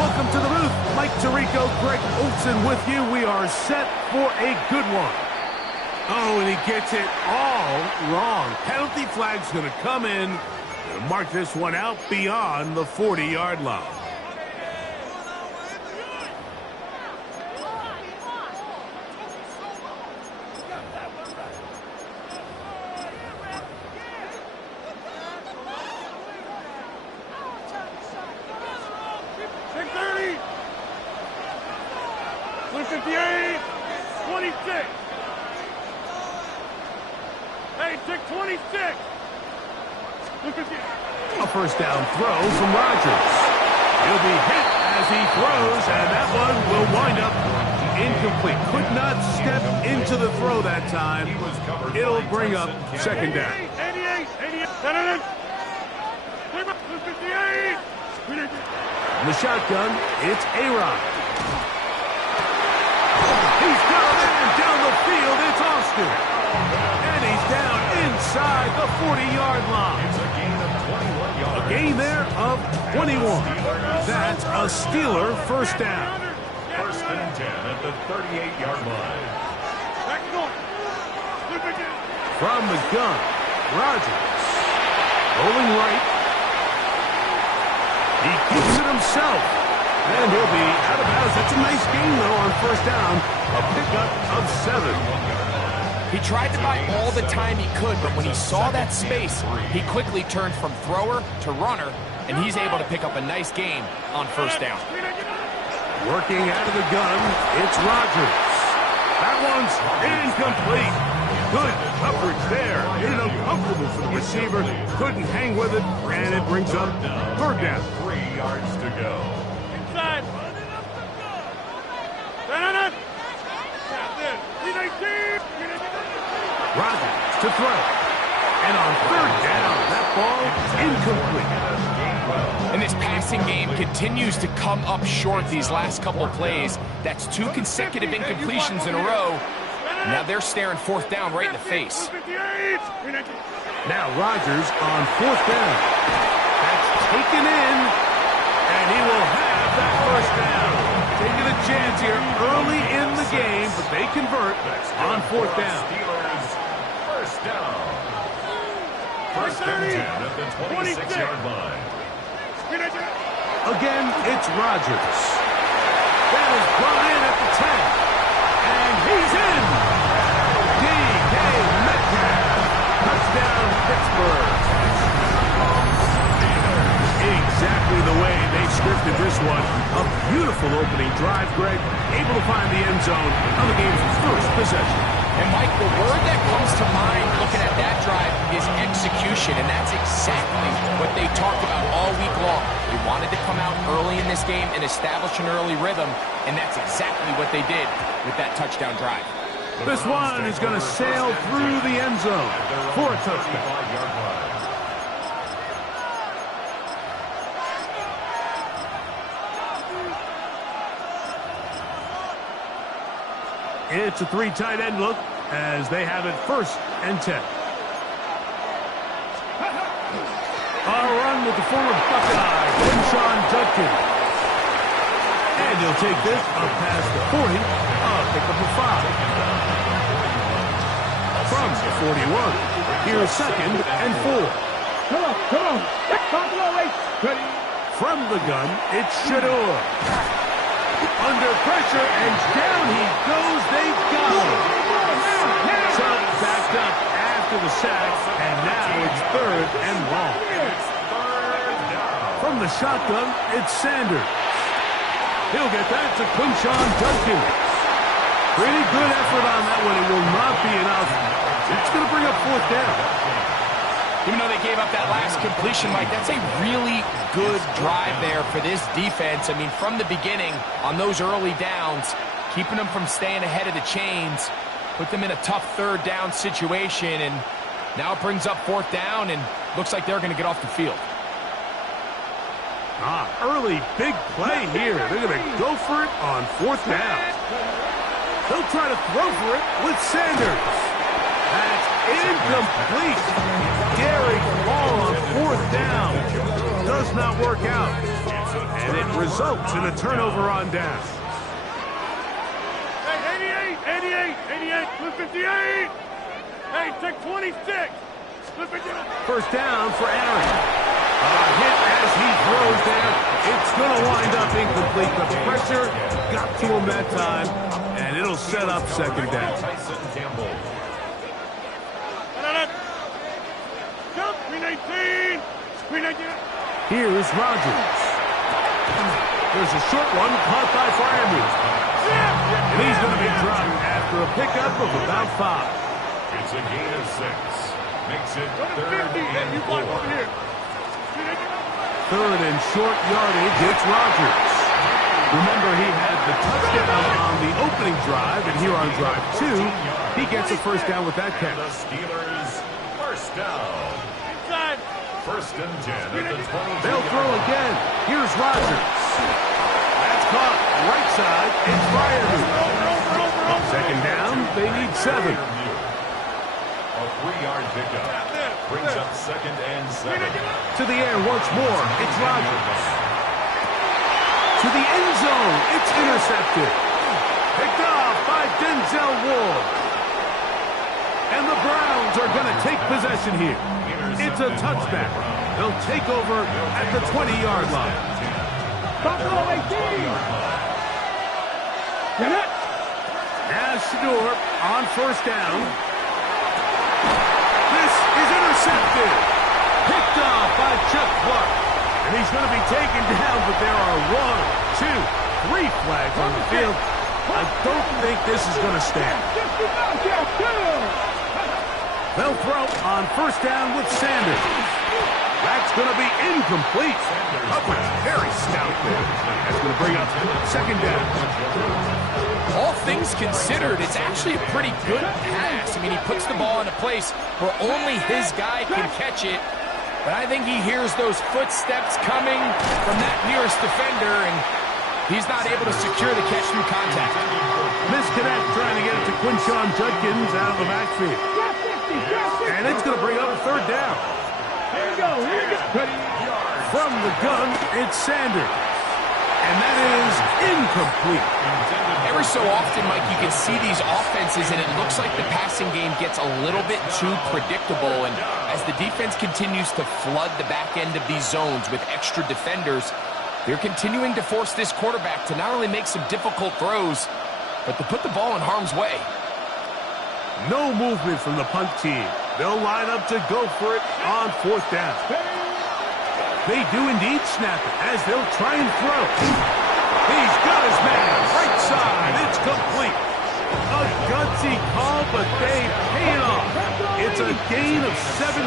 Welcome to the booth. Mike Tirico, Greg Olson with you. We are set for a good one. Oh, and he gets it all wrong. Penalty flag's going to come in and mark this one out beyond the 40-yard line. A first down throw from Rodgers. He'll be hit as he throws, and that one will wind up incomplete. Could not step into the throw that time. It'll bring up second down. In the shotgun, it's A-Rod. He's got a man down the field. It's Austin. And he's down inside the 40-yard line. A gain there of 21. That's a Steeler first down. First and 10 at the 38-yard line. From the gun, Rodgers. Rolling right. He keeps it himself. And he'll be out of bounds. That's a nice gain, though, on first down. A pickup of 7. He tried to buy all the time he could, but when he saw that space, he quickly turned from thrower to runner, and he's able to pick up a nice gain on first down. Working out of the gun, it's Rodgers. That one's incomplete. Good coverage there. Made it uncomfortable for the receiver. Couldn't hang with it, and it brings up third down. 3 yards to go. Inside. Rodgers to throw. And on third down, that ball incomplete. And this passing game continues to come up short these last couple of plays. That's 2 consecutive incompletions in a row. Now they're staring fourth down right in the face. Now Rodgers on fourth down. That's taken in, and he will have that first down. Taking a chance here early in the game, but they convert on fourth down. First down. First and 10 at the 26-yard line. Again, it's Rodgers. That is brought in at the 10. And he's in. D.K. Metcalf. Touchdown, Pittsburgh. Exactly the way they scripted this one. A beautiful opening drive, Greg. Able to find the end zone on the game's first possession. And, Mike, the word that comes to mind looking at that drive is execution, and that's exactly what they talked about all week long. They wanted to come out early in this game and establish an early rhythm, and that's exactly what they did with that touchdown drive. This one is going to sail through the end zone for a touchdown. It's a 3 tight end look as they have it first and 10. A run with the former Buckeye, Judkins. And he'll take this up past the 40, pick up a 5. From the 41, here's second and 4. Come on. Ready. From the gun, it's Shador. Under pressure, and down he goes. They got him. Chubb backed up after the sack, and now it's third and long. From the shotgun, it's Sanders. He'll get that to Quinshon Judkins. Pretty good effort on that one. It will not be enough. It's going to bring up fourth down. Even though they gave up that last completion, Mike, that's a really good drive there for this defense. I mean, from the beginning, on those early downs, keeping them from staying ahead of the chains, put them in a tough third down situation, and now it brings up fourth down, and looks like they're going to get off the field. Early big play here. They're going to go for it on fourth down. They'll try to throw for it with Sanders. That's incomplete. Daring ball on fourth down. Does not work out. And it results in a turnover on down. Hey, 88, 88, split 58. Hey, take 26. Split 58. First down for Aaron. Hit as he throws there. It's going to wind up incomplete. The pressure got to him that time, and it'll set up second down. Jump, screen 18. Screen 18. Here's Rodgers. There's a short one caught by Fryermuth. And he's going to be dropped after a pickup of about 5. It's a gain of 6. Makes it Go to 3rd 50. Hey, you and block 4. over here. Third and short yardage, it's Rodgers. Remember, he had the touchdown on the opening drive, and here on drive 2, he gets a first down with that catch. The Steelers, first down. Inside. First and 10 at the 22. They'll throw again. Here's Rodgers. That's caught right side. It's Fryermuth. Second down, they need 7. A 3-yard pickup. Brings up second and 7. To the air once more, it's Rodgers. To the end zone, it's intercepted. Picked off by Denzel Ward. And the Browns are going to take possession here. It's a touchback. They'll take over at the 20-yard line. Buffalo 18. Get it. As Shador on first down. This is intercepted. Picked off by Chuck Clark. And he's going to be taken down, but there are 1, 2, 3 flags on the field. I don't think this is going to stand. They'll throw on first down with Sanders. That's going to be incomplete. Coverage very stout there. That's going to bring up second down. All things considered, it's actually a pretty good pass. I mean, he puts the ball in a place where only his guy can catch it. But I think he hears those footsteps coming from that nearest defender, and he's not able to secure the catch through contact. Misconnect trying to get it to Quinshawn Judkins out of the backfield. And it's going to bring up a third down. Here we go. Here we go. From the gun, it's Sanders. And that is incomplete. Every so often, Mike, you can see these offenses, and it looks like the passing game gets a little bit too predictable. And as the defense continues to flood the back end of these zones with extra defenders, they're continuing to force this quarterback to not only make some difficult throws, but to put the ball in harm's way. No movement from the punt team. They'll line up to go for it on fourth down. They do indeed snap it as they'll try and throw. He's got his man right side. It's complete. A gutsy call, but they pay it off. It's a gain of 17.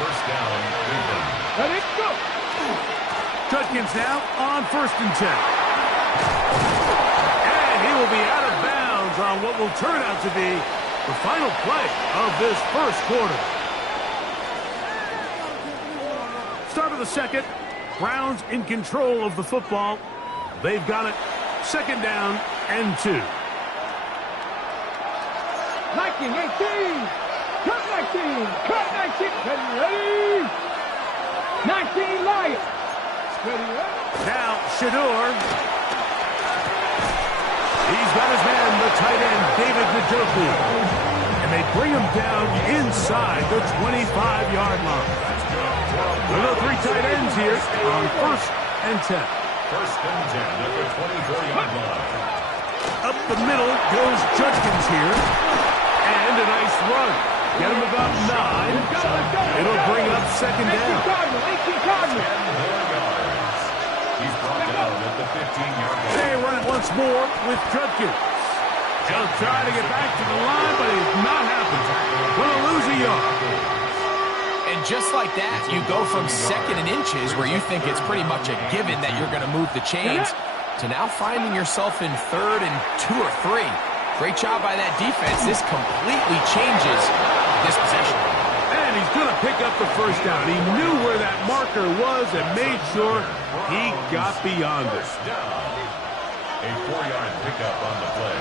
First down, Cleveland. Let it go. Judkins now on first and 10. And he will be out of bounds on what will turn out to be the final play of this first quarter. Start of the second. Browns in control of the football. They've got it. Second down and 2. 19, 18. Cut 19. Cut 19. Ready? 19 Lions. Ready? Now Shador. He's got his man, the tight end, David Njoku. And they bring him down inside the 25-yard line. There are 3 tight ends here on first and 10. First and 10 at the 24-yard line. Up the middle goes Judkins here. And a nice run. Get him about 9. It'll bring up second down. 18 Cardinals. 10 more yards. He's brought down at the 15-yard line. They run it once more with Judkins. He'll try to get back to the line, but he's not happening. Gonna lose a yard. And just like that, you go from second and inches, where you think it's pretty much a given that you're going to move the chains, to now finding yourself in third and 2 or 3. Great job by that defense. This completely changes this possession. And he's going to pick up the first down. He knew where that marker was and made sure he got beyond it. First down. A 4-yard pickup on the play.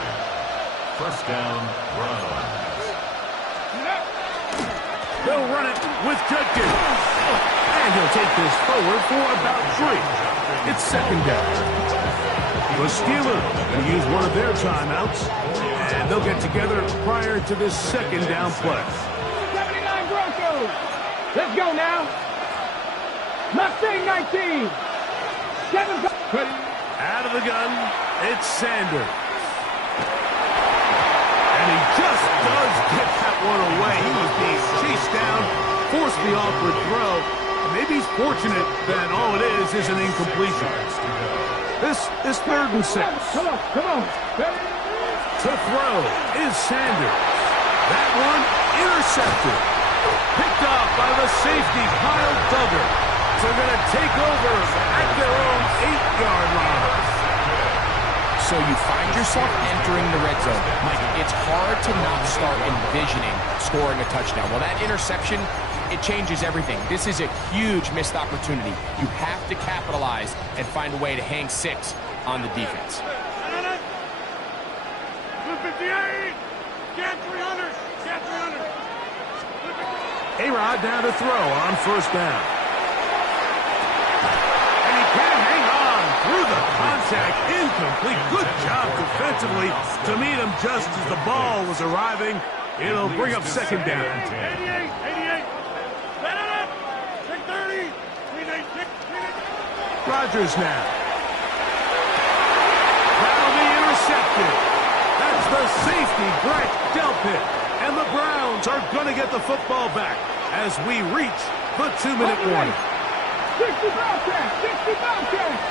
First down, Browns. They'll run it with Judkins. And he'll take this forward for about 3. It's second down. The Steelers going to use one of their timeouts, and they'll get together prior to this second down play. 79 Broncos. Let's go now. Mustang 19. Out of the gun, it's Sanders. And he just does get that one away. He was being chased down, forced the awkward throw. And maybe he's fortunate that all it is an incompletion. This is 3rd and 6. Come on. To throw is Sanders. That one intercepted. Picked off by the safety, Kyle Duggar. So they're going to take over at their own 8-yard line. So you find yourself entering the red zone. Mike, it's hard to not start envisioning scoring a touchdown. Well, that interception, it changes everything. This is a huge missed opportunity. You have to capitalize and find a way to hang 6 on the defense. 258. Get 300. Get 300. A-Rod down to throw on 1st down. And he can hang on through the contact. Incomplete. Good job defensively to meet him just as the ball was arriving. It'll bring up 2nd down. 88. Set it up. 630. 386. Rodgers now. That'll be intercepted. That's the safety, Greg Delpit. And the Browns are going to get the football back as we reach the 2-minute warning. 60 Bobcats.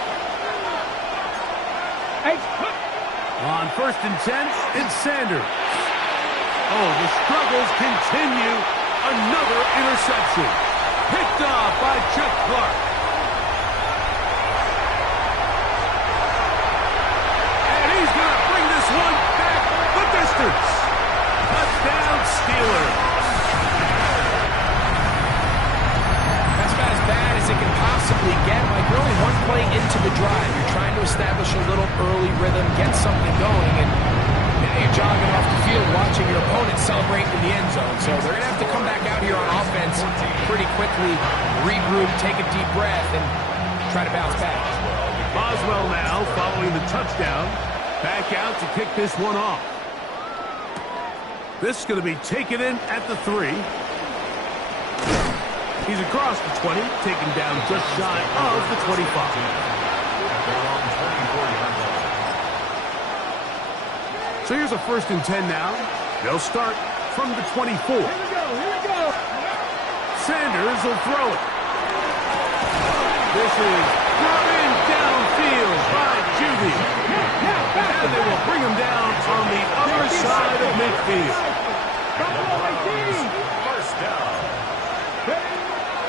On 1st and 10, it's Sanders. Oh, the struggles continue. Another interception. Picked off by Chuck Clark. And he's going to bring this one back the distance. Touchdown, Steelers. That's about as bad as it can possibly get. Like, we're only one play into the drive. You're trying to establish a little early rhythm, get something going, and now you're jogging off the field watching your opponent celebrate in the end zone. So they're going to have to come back out here on offense pretty quickly, regroup, take a deep breath, and try to bounce back. Boswell now following the touchdown. Back out to kick this one off. This is going to be taken in at the 3. He's across the 20, taken down just shy of the 25. So here's a 1st and 10 now. They'll start from the 24. Here we go. Sanders will throw it. This is brought in downfield by Judy. And they will bring him down on the other side of midfield. First down.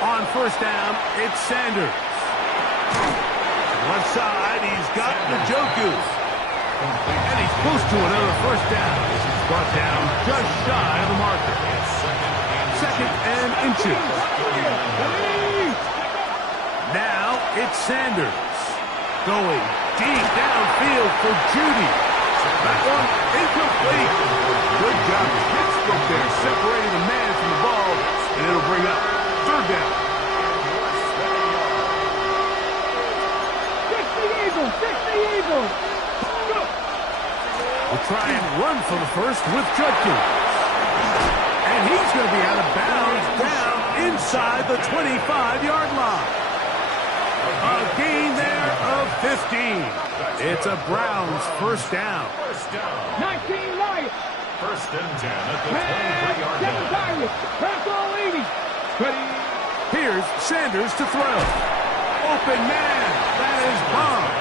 On 1st down, it's Sanders. Left side, he's got Njoku. And he's close to another 1st down. Brought down just shy of the marker. 2nd and inches. Now it's Sanders. Going deep downfield for Judy. That one incomplete. Good job. Pittsburgh there separating the man from the ball. And it'll bring up 3rd down. 60 Eagles. We'll try and run for the 1st with Judkins. And he's going to be out of bounds down inside the 25-yard line. A gain there of 15. It's a Browns 1st down. 19 Lions. 1st and 10 at the 23-yard line. Pass all 80. Here's Sanders to throw. Open man. That is Bond.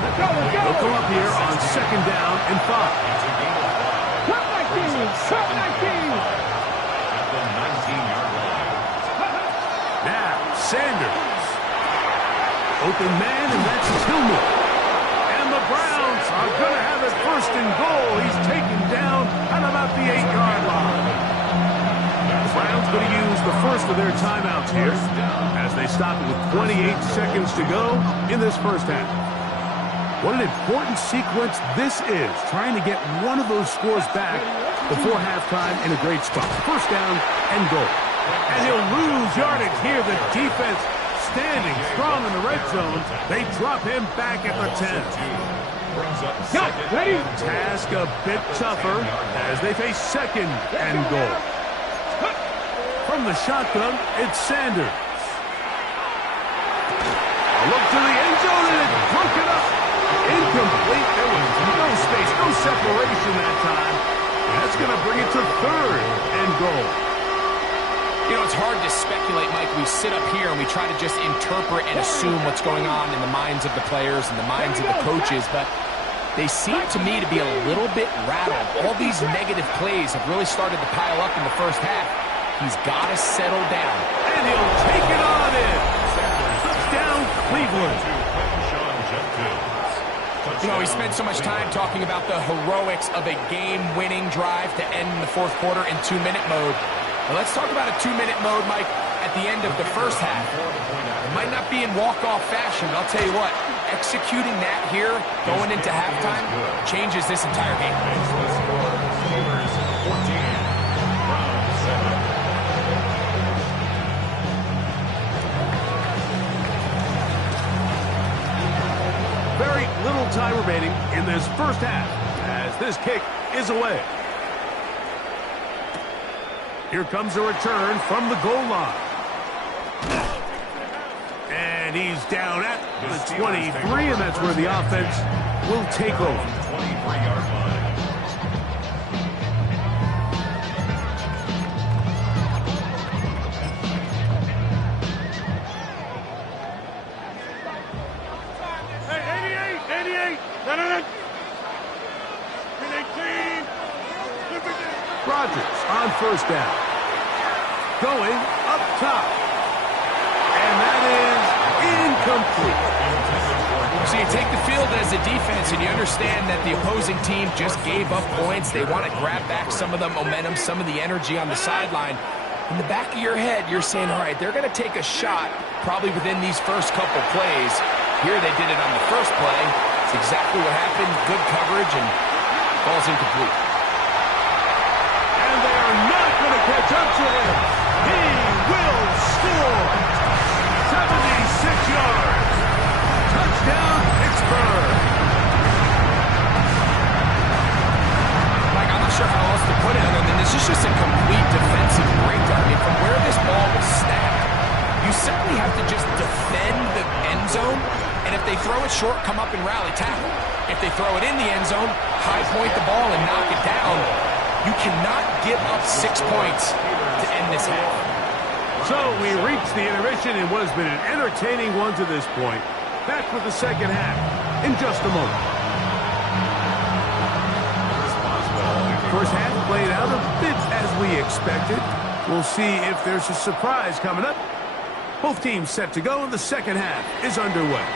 They'll come up here on 2nd down and 5. Top 19. At the 19-yard line. Now, Sanders. Open man, and that's Tillman. And the Browns are going to have it 1st and goal. He's taken down at about the 8-yard line. The Browns going to use the 1st of their timeouts here as they stop it with 28 seconds to go in this 1st half. What an important sequence this is, trying to get one of those scores back before halftime in a great spot. 1st down and goal. And he'll lose yardage here. The defense standing strong in the red zone. They drop him back at the 10. Got ready. Task a bit tougher as they face second and goal. From the shotgun, it's Sanders. A look to the end zone, and it's broken up. Incomplete. There was no space, no separation that time. That's going to bring it to third and goal. You know, it's hard to speculate, Mike. We sit up here and we try to just interpret and assume what's going on in the minds of the players and the minds of the coaches, but they seem to me to be a little bit rattled. All these negative plays have really started to pile up in the first half. He's got to settle down. And he'll take it on in. Touchdown, Cleveland. You know, he spent so much time talking about the heroics of a game-winning drive to end the fourth quarter in 2-minute mode. Well, let's talk about a 2-minute mode, Mike, at the end of the first half. It might not be in walk-off fashion, but I'll tell you what, executing that here, going into halftime, changes this entire game. Very little time remaining in this first half as this kick is away. Here comes a return from the goal line. And he's down at the 23, and that's where the offense will take over. 23-yard line. Rodgers on first down. Going up top. And that is incomplete. So you take the field as a defense and you understand that the opposing team just gave up points. They want to grab back some of the momentum, some of the energy on the sideline. In the back of your head, you're saying, all right, they're going to take a shot probably within these first couple plays. Here they did it on the first play. It's exactly what happened. Good coverage and falls incomplete. And they are not going to catch up to him. He will score. 76 yards. Touchdown, Pittsburgh. Like, I'm not sure how else to put it other than this is just a complete defensive breakdown. I mean, from where this ball was snapped, you simply have to just defend the end zone, and if they throw it short, come up and rally tackle. If they throw it in the end zone, high point the ball and knock it down. You cannot give up 6 points to end this half. So we reach the intermission in what has been an entertaining one to this point. Back with the second half in just a moment. First half played out a bit as we expected. We'll see if there's a surprise coming up. Both teams set to go, and the second half is underway.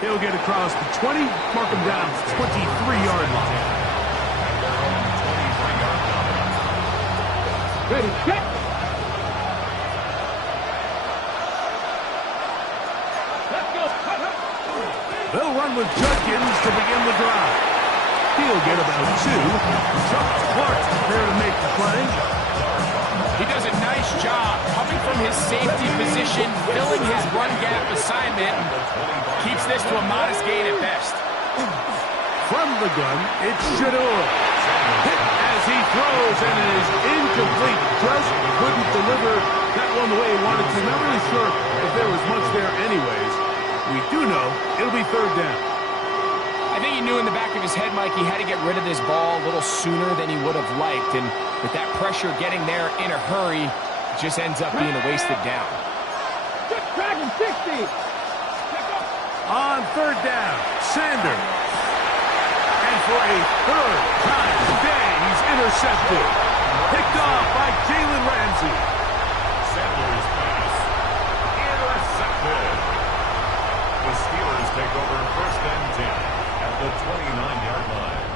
He'll get across the 20, mark him down to 23-yard line. Ready, get! Let's go! They'll run with Judkins to begin the drive. He'll get about 2. Chuck Clark's there to make the play. He does a nice job coming from his safety position, filling his run gap assignment, and keeps this to a modest gain at best. From the gun, it's Shador. Hit as he throws, and it is incomplete. Just couldn't deliver that one the way he wanted to. Not really sure if there was much there anyways. We do know it'll be third down. I think he knew in the back of his head, Mike, he had to get rid of this ball a little sooner than he would have liked. And with that pressure getting there in a hurry, it just ends up being a wasted down. Dragon 60! On third down, Sanders. And for a third time today, he's intercepted. Picked off by Jalen Ramsey. Sanders' pass intercepted. The Steelers take over first and 10 at the 29-yard line.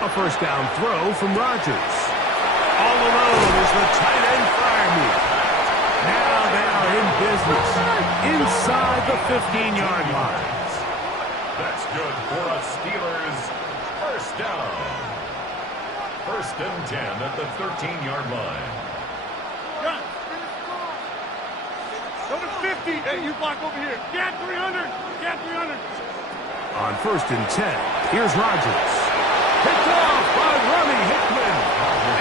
A first down throw from Rodgers. All alone is the tight end fire move. Now they are in business inside the 15-yard line. That's good for a Steelers first down. 1st and 10 at the 13-yard line. Go to 50. Hey, you block over here. Get 300. Get 300. On 1st and 10, here's Rodgers. Picked off by Ronnie Hickman.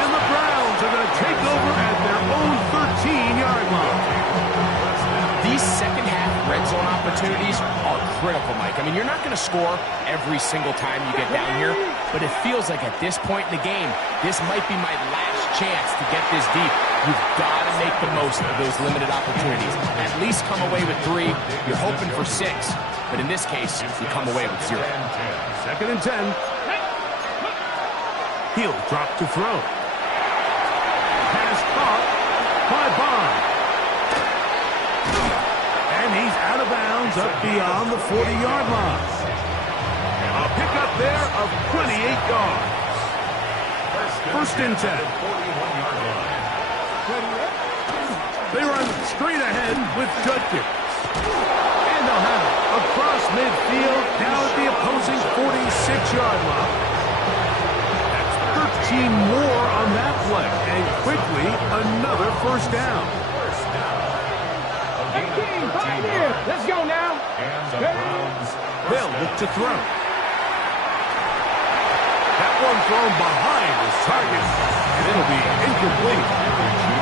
And the Browns are going to take over at their own 13-yard line. These second-half red zone opportunities are critical, Mike. I mean, you're not going to score every single time you get down here, but it feels like at this point in the game, this might be my last chance to get this deep. You've got to make the most of those limited opportunities. At least come away with 3. You're hoping for 6, but in this case, you come away with 0. 2nd and 10. He'll drop to throw. Pass caught by Bond. And he's out of bounds up beyond the 40-yard line. A pickup there of 28 yards. 1st and 10. 41-yard line. They run straight ahead with Judkins. And they'll have it across midfield down at the opposing 46-yard line. That's 13 more on that play. And quickly, another first down. Let's go now. And the Browns. They'll look to throw. That one thrown behind his target, and it'll be incomplete.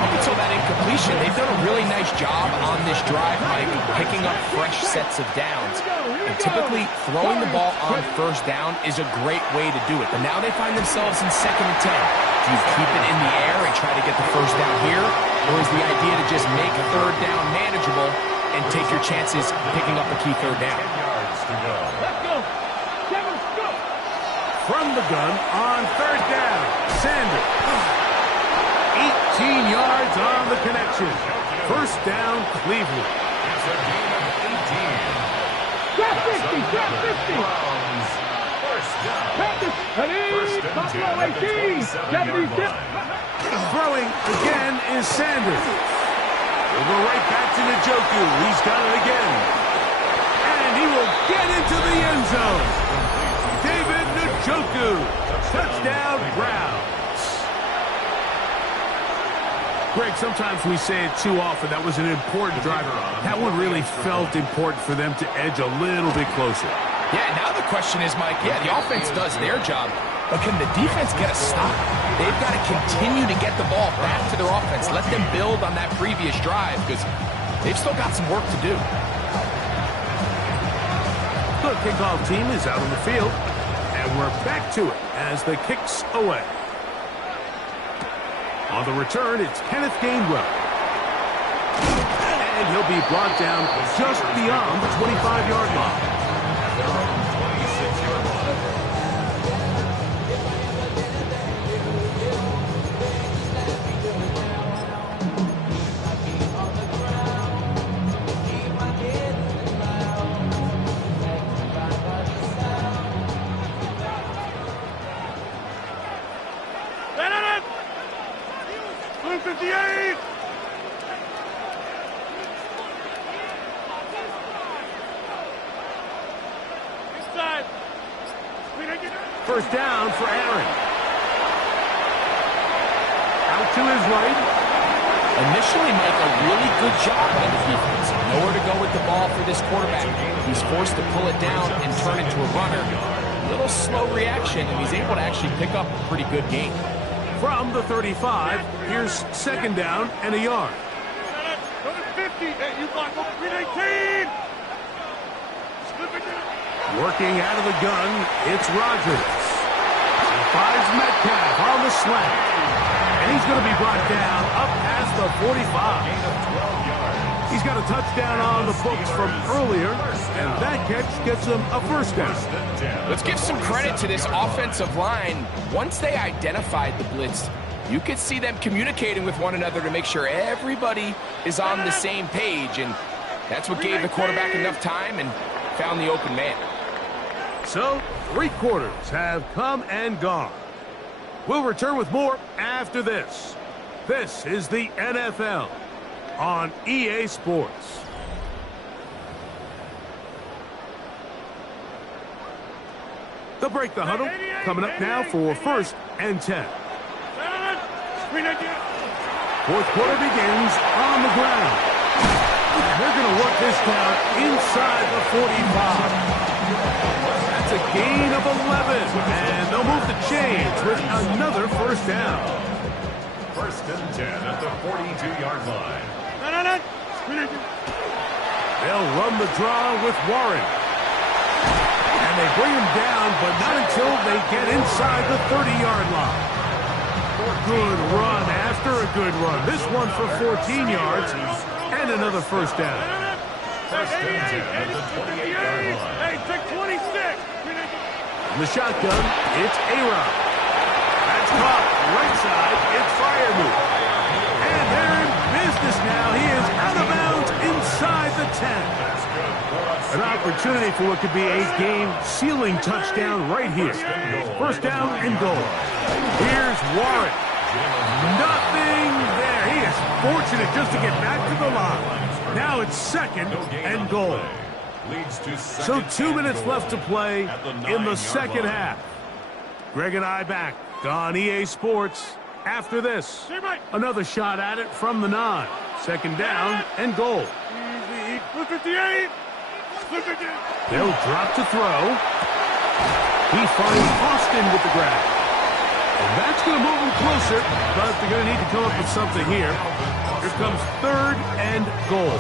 Up until that incompletion, they've done a really nice job on this drive, Mike, picking up fresh sets of downs. And typically, throwing the ball on 1st down is a great way to do it. But now they find themselves in 2nd and 10. Do you keep it in the air and try to get the 1st down here? Or is the idea to just make a 3rd down manageable and take your chances picking up a key 3rd down? Let's go. Kevin, go. From the gun on 3rd down, Sanders. 18 yards on the connection. 1st down, Cleveland. It's a gain of 18. Grab 50. Grab 50. Browns. First down. Practice. Ready. 1st and 10 Buffalo at the 18. 27-yard 70. line. Throwing again is Sanders. We'll go right back to Njoku. He's got it again. And he will get into the end zone. David Njoku. Touchdown, Browns. Greg, sometimes we say it too often. That was an important driver. That one really felt important for them to edge a little bit closer. Yeah, now the question is, Mike, yeah, the offense does their job, but can the defense get a stop? They've got to continue to get the ball back to their offense. Let them build on that previous drive because they've still got some work to do. The kickoff team is out on the field, and we're back to it as the kick's away. On the return, it's Kenneth Gainwell. And he'll be brought down just beyond the 25-yard line. Their own 26-yard line. Blue 58. Inside. 1st down for Aaron. Out to his right. Initially, Mike, a really good job by the defense. Nowhere to go with the ball for this quarterback. He's forced to pull it down and turn it to a runner. A little slow reaction, and he's able to actually pick up a pretty good gain. From the 35, here's 2nd down and a yard. Go to 50. Hey, you block over 319. Slip it down. Working out of the gun, it's Rodgers. He finds Metcalf on the slant. And he's going to be brought down up past the 45. Gain of 12 yards. He's got a touchdown on the books from earlier, and that catch gets him a 1st down. 1st and 10. Let's give some credit to this offensive line. Once they identified the blitz, you could see them communicating with one another to make sure everybody is on the same page, and that's what gave the quarterback enough time and found the open man. So, 3 quarters have come and gone. We'll return with more after this. This is the NFL on EA Sports. They'll break the huddle. Coming up now for 1st and 10. Fourth quarter begins on the ground. They're going to work this down inside the 45. That's a gain of 11. And they'll move the chains with another 1st down. 1st and 10 at the 42-yard line. They'll run the draw with Warren. And they bring him down, but not until they get inside the 30-yard line. Good run after a good run. This one for 14 yards and another 1st down. 1st and 10 at the 28-yard line. Hey, take 26. In the shotgun, it's A-Rod. That's caught. Right side, it's Firemove. And they're in business now. He is out of bounds inside the 10. An opportunity for what could be a game-sealing touchdown right here. 1st down and goal. Here's Warren. Nothing there. He is fortunate just to get back to the line. Now it's 2nd and goal. So 2 minutes left to play in the 2nd half. Greg and I back on EA Sports after this. Another shot at it from the 9. 2nd down and goal. Look at the 8. They'll drop to throw. He finds Austin with the grab. And that's going to move him closer, but they're going to need to come up with something here. Here comes 3rd and goal.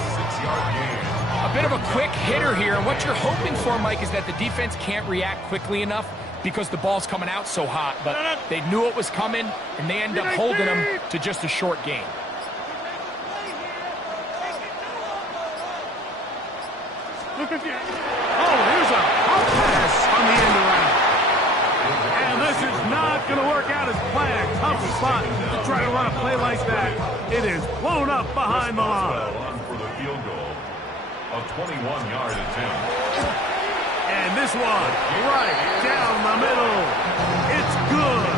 A bit of a quick hitter here, and what you're hoping for, Mike, is that the defense can't react quickly enough because the ball's coming out so hot, but they knew it was coming, and they end up holding them to just a short gain. Look at the... Oh, here's a hot pass on the end around. And this is not going to work out as planned. Tough spot to try to run a play like that. It is blown up behind the line. For the field goal, a 21-yard attempt. And this one, right down the middle. It's good.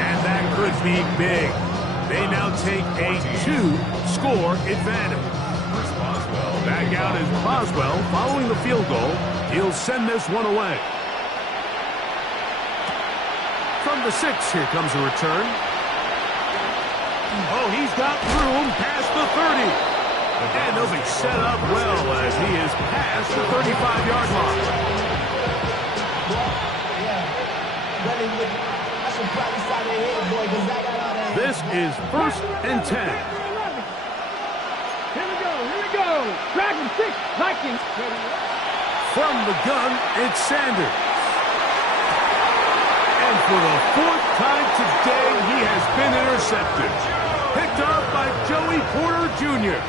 And that could be big. They now take a 2-score advantage. Back out is Boswell following the field goal. He'll send this one away. From the 6, here comes a return. Oh, he's got room past the 30. And they'll be set up well as he is past the 35-yard line. This is 1st and 10. Here we go. Dragon 6, Vikings. From the gun, it's Sanders. And for the 4th time today, he has been intercepted. Picked up by Joey Porter Jr.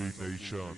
SB Nation.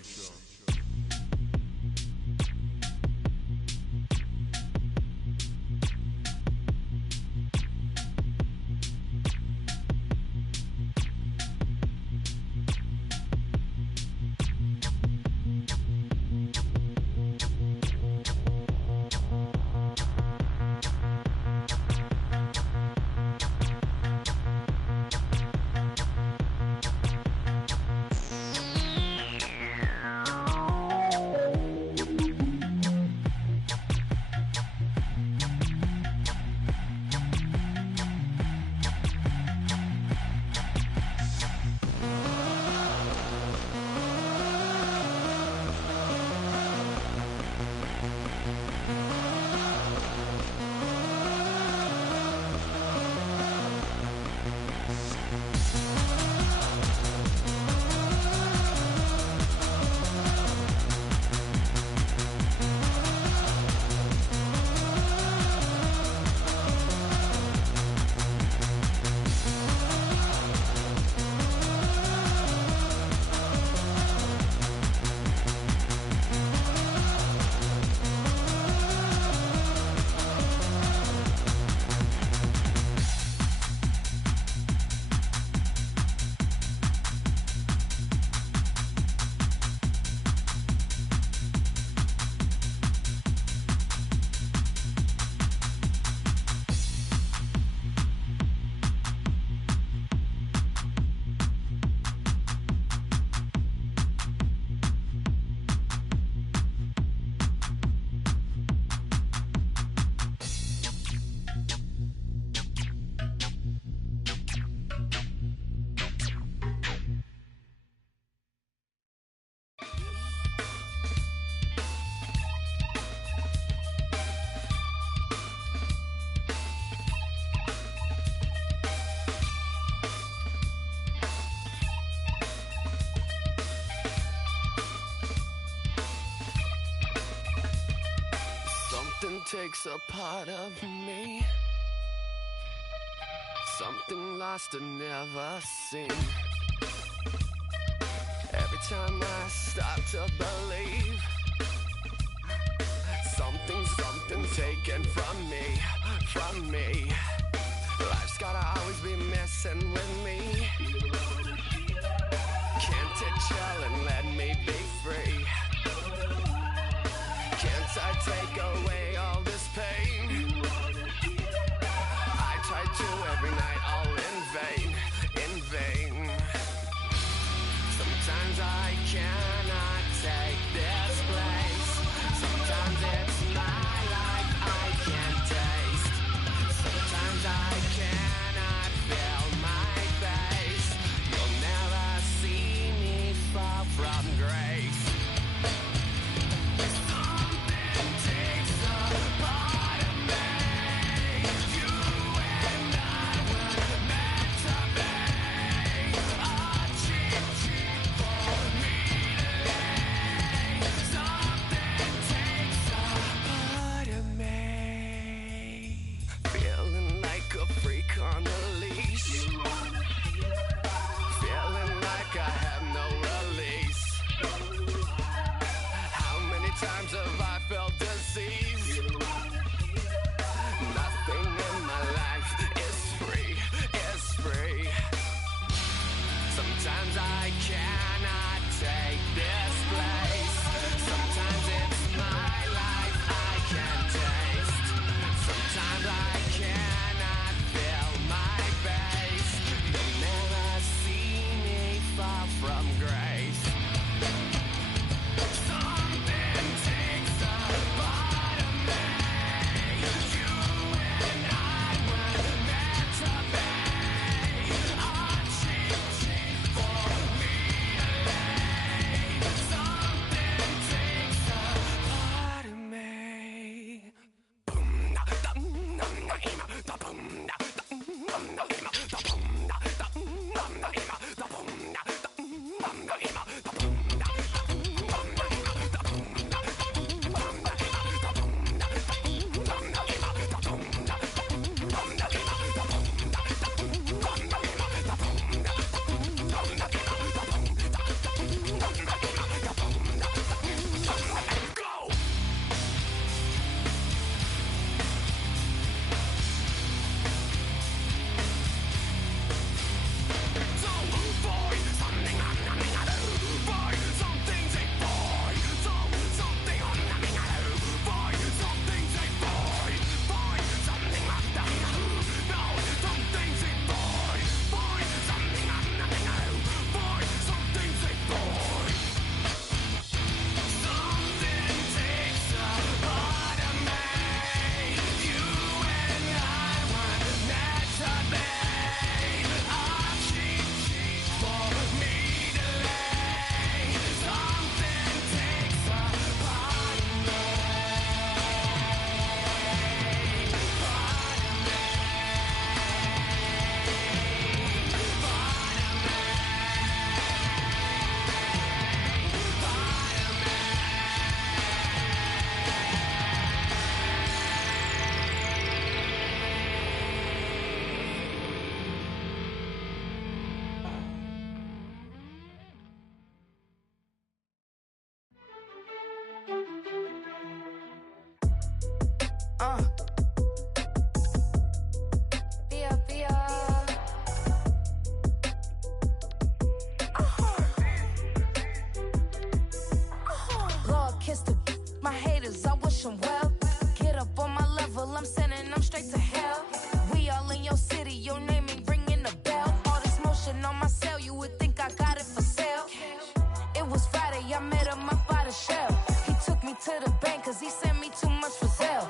Takes a part of me, something lost and never seen. Every time I start to believe, something taken from me. Life's gotta always be messing with me. Can't it chill and let me be free? Can't I take away all this pain? I try to every night, all in vain. Sometimes I cannot take this place. Sometimes it's my life I can't taste. Sometimes I cannot feel my face. You'll never see me fall from grace. On the leash, feeling like I have no release. How many times have I felt disease? Nothing in my life is free. Sometimes I cannot take this place. Sometimes it's my life I can't taste. Sometimes I cannot feel my face. You'll never see me fall from grace. Something takes a part of to the bank, cause he sent me too much for sale.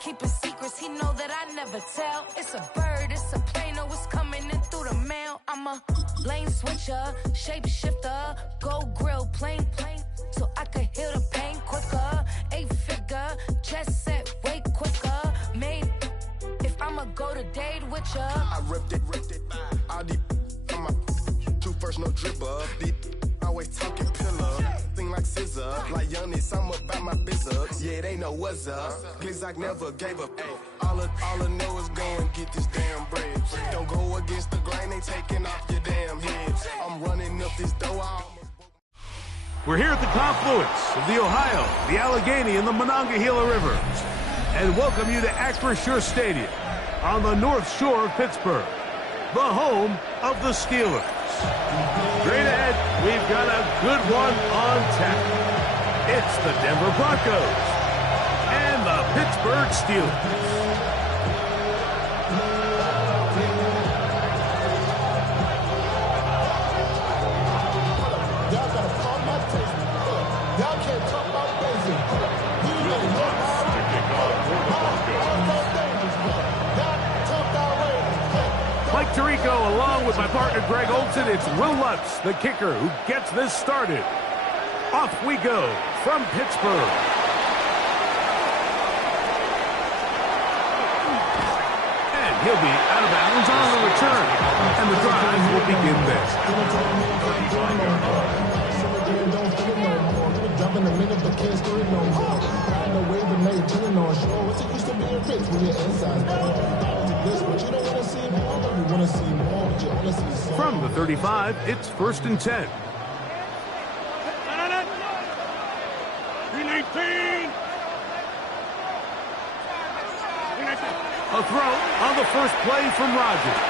Keeping secrets, he know that I never tell. It's a bird, it's a plane, oh, it's coming in through the mail. I'm a lane switcher, shapeshifter, gold grill, plane, so I could heal the pain quicker. 8-figure, chest set way quicker. Made, if I'ma go to date with ya. I ripped it, all these on my true first, no dribble. These always talking pillar, thing like scissor. Like youngest, I'm about my business. Yeah, they know what's up. Please, I never gave up. All I know is go and get this damn bread. Don't go against the grain, they taking off your damn head. I'm running up this door. We're here at the confluence of the Ohio, the Allegheny, and the Monongahela Rivers, and welcome you to Acrisure Stadium on the North Shore of Pittsburgh, the home of the Steelers. Straight ahead, we've got a good one on tap. It's the Denver Broncos and the Pittsburgh Steelers. Mike Tirico along with my partner Greg Olson. It's Will Lutz, the kicker, who gets this started. Off we go from Pittsburgh. And he'll be out of bounds on the return. And the drive will begin there. From the 35, it's 1st and 10. A throw on the first play from Rodgers.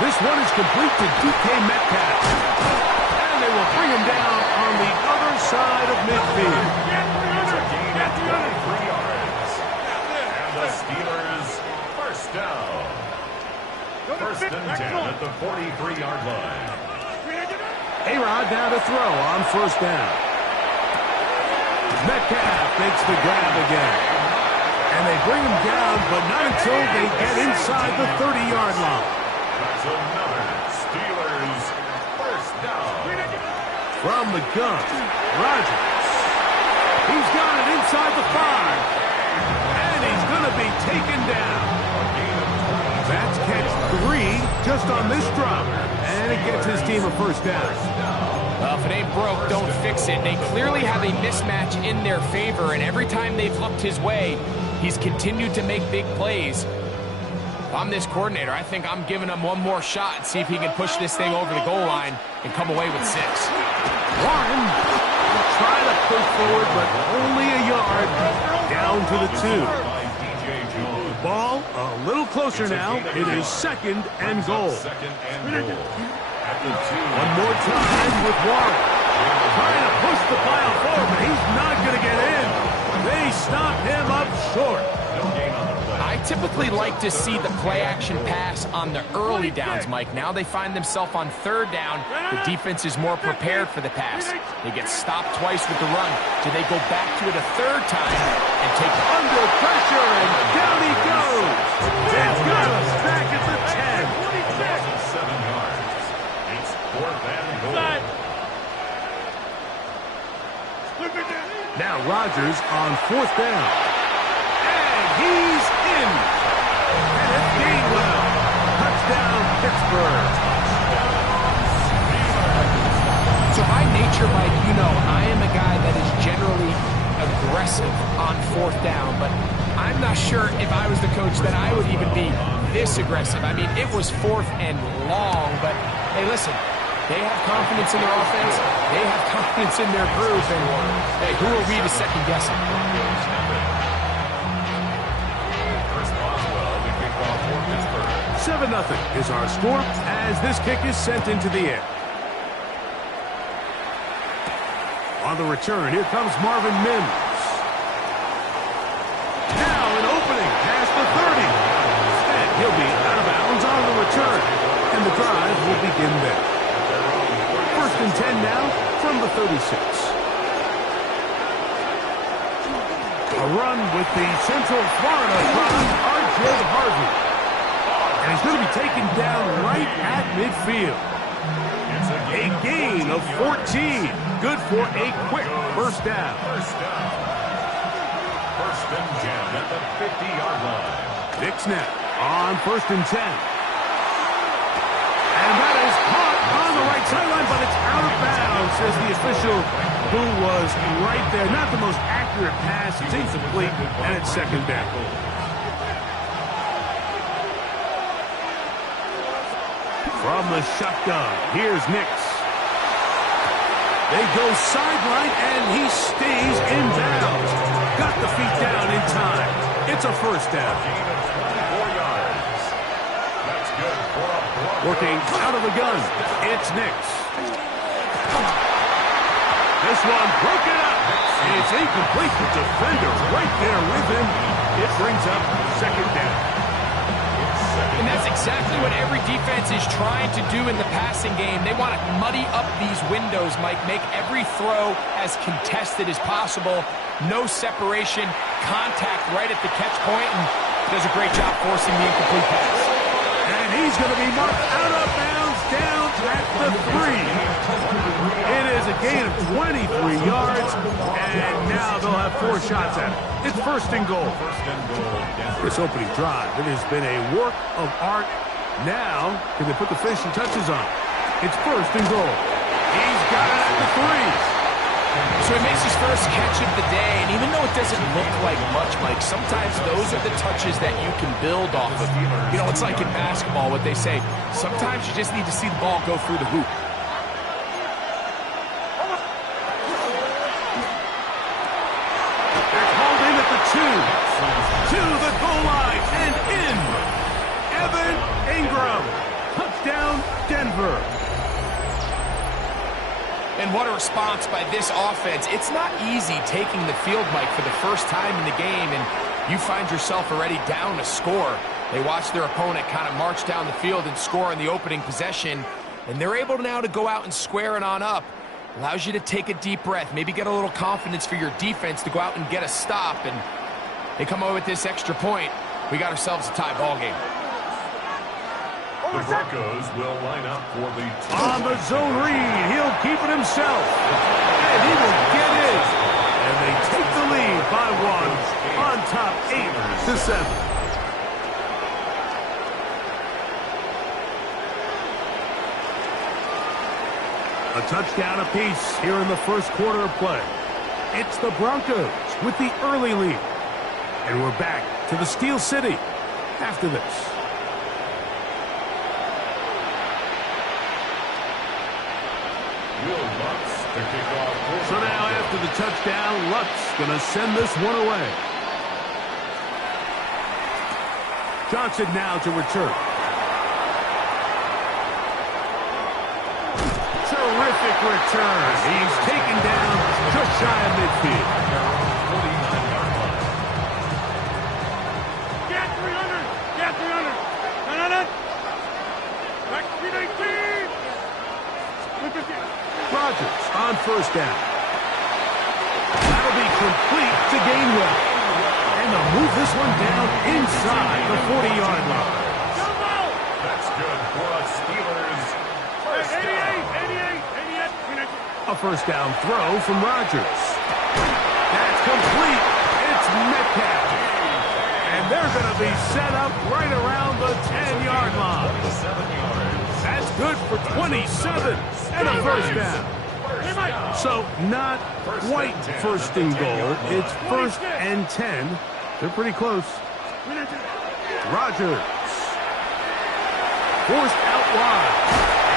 This one is complete to DK Metcalf. And they will bring him down on the other side of midfield. It's a gain of 23 yards. And the Steelers first down. 1st and 10 at the 43-yard line. A-Rod now to throw on 1st down. Metcalf makes the grab again. And they bring him down, but not until they get inside the 30-yard line. That's another Steelers first down. From the gun, Rodgers. He's got it inside the 5. And he's going to be taken down. That's catch 3 just on this drop. And it gets his team a 1st down. Well, if it ain't broke, don't fix it. They clearly have a mismatch in their favor, and every time they've looked his way, he's continued to make big plays. If I'm this coordinator, I think I'm giving him one more shot and see if he can push this thing over the goal line and come away with 6. Warren will try to push forward, but only a yard down to the 2. Ball a little closer now. It is 2nd and goal. One more time with Warren. Trying to push the pile forward, but he's not going to get in. They stop him up short. I typically like to see the play-action pass on the early downs, Mike. Now they find themselves on 3rd down. The defense is more prepared for the pass. They get stopped twice with the run. Do they go back to it a 3rd time and take it under pressure, and down he goes. It's got us back at the 10. 7 yards. It's 4th and goal. Now Rodgers on 4th down. And he's in. And it's Gainwell. Touchdown, Pittsburgh. So by nature, Mike, you know, I am a guy that is generally aggressive on 4th down, but I'm not sure if I was the coach that I would even be this aggressive. I mean, it was 4th and long, but hey, listen, they have confidence in their offense, they have confidence in their group, and hey, who are we to second guess them? 7-0 is our score as this kick is sent into the air. On the return, here comes Marvin Mims. Now an opening past the 30. And he'll be out of bounds on the return. And the drive will begin there. 1st and 10 now from the 36. A run with the Central Florida product, R.J. Harvey. And he's going to be taken down right at midfield. A gain of 14. Good for a quick first down. First and 10 at the 50-yard line. Nick snap on 1st and 10. And that is caught on the right sideline, but it's out of bounds, says the official who was right there. Not the most accurate pass. It's incomplete, and it's second down. From the shotgun, here's Nix. They go sideline, and he stays in bounds. Got the feet down in time. It's a first down. That's good for a block. Working out of the gun, it's Nix. This one broken up. It's incomplete. The defender right there with him. It brings up second down. And that's exactly what every defense is trying to do in the passing game. They want to muddy up these windows, Mike, make every throw as contested as possible. No separation, contact right at the catch point, and does a great job forcing the incomplete pass. And he's going to be marked out of bounds down at the 3. It is a gain of 23 yards, and now they'll have 4 shots at it. It's first and goal. This opening drive, it has been a work of art. Now, can they put the finishing touches on? It's first and goal. He's got it at the 3. So he makes his first catch of the day, and even though it doesn't look like much, Mike, sometimes those are the touches that you can build off of. You know, it's like in basketball, what they say, sometimes you just need to see the ball go through the hoop. They're called in at the 2. To the goal line and in. Evan Ingram. Touchdown, Denver. And what a response by this offense. It's not easy taking the field, Mike, for the first time in the game, and you find yourself already down a score. They watch their opponent kind of march down the field and score in the opening possession, and they're able now to go out and square it on up. Allows you to take a deep breath, maybe get a little confidence for your defense to go out and get a stop, and they come away with this extra point. We got ourselves a tie ball game. The Broncos will line up for the on the zone read. He'll keep it himself. And he will get in. And they take the lead by 1 on top 8-7. A touchdown apiece here in the first quarter of play. It's the Broncos with the early lead. And we're back to the Steel City after this. So now after the touchdown, Lutz going to send this one away. Johnson now to return. Terrific return. He's taken down just shy of midfield. Get 300! Get 300! Back to 18! Rodgers on first down. That'll be complete to Gainwell. And they'll move this one down inside the 40-yard line. That's good for a Steelers first down. 88! A first down throw from Rodgers. That's complete. It's Metcalf. And they're going to be set up right around the 10-yard line. 7 yards. That's good for 27 and a first down. So not quite first and goal. It's 1st and 10. They're pretty close. Rodgers. Forced out wide.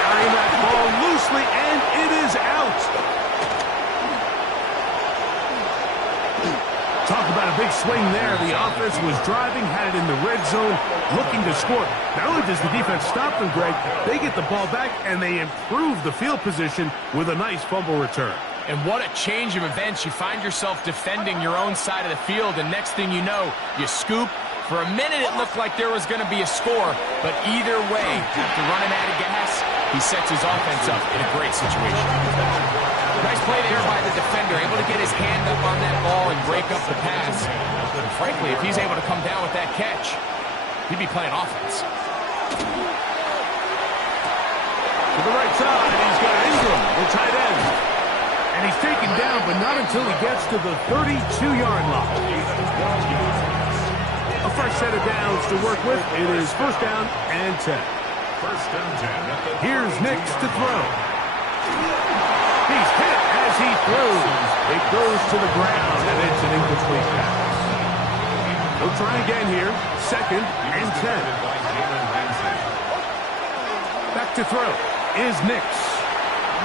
Carrying that ball loosely, and it is out. Talk about a big swing there. The offense was driving, had it in the red zone, looking to score. Not only does the defense stop them, Greg, they get the ball back, and they improve the field position with a nice fumble return. And what a change of events. You find yourself defending your own side of the field, and next thing you know, you scoop. For a minute, it looked like there was going to be a score, but either way, after running out of gas, he sets his offense up in a great situation. Nice play there by the defender, able to get his hand up on that ball and break up the pass. And frankly, if he's able to come down with that catch, he'd be playing offense. To the right side, he's got Ingram, the tight end. And he's taken down, but not until he gets to the 32-yard line. A fresh set of downs to work with. It is first down and 10. First and 10. Here's Nix to throw. He's hit as he throws. It goes to the ground, and it's an incomplete pass. He'll try again here. Second and 10. Back to throw is Nix.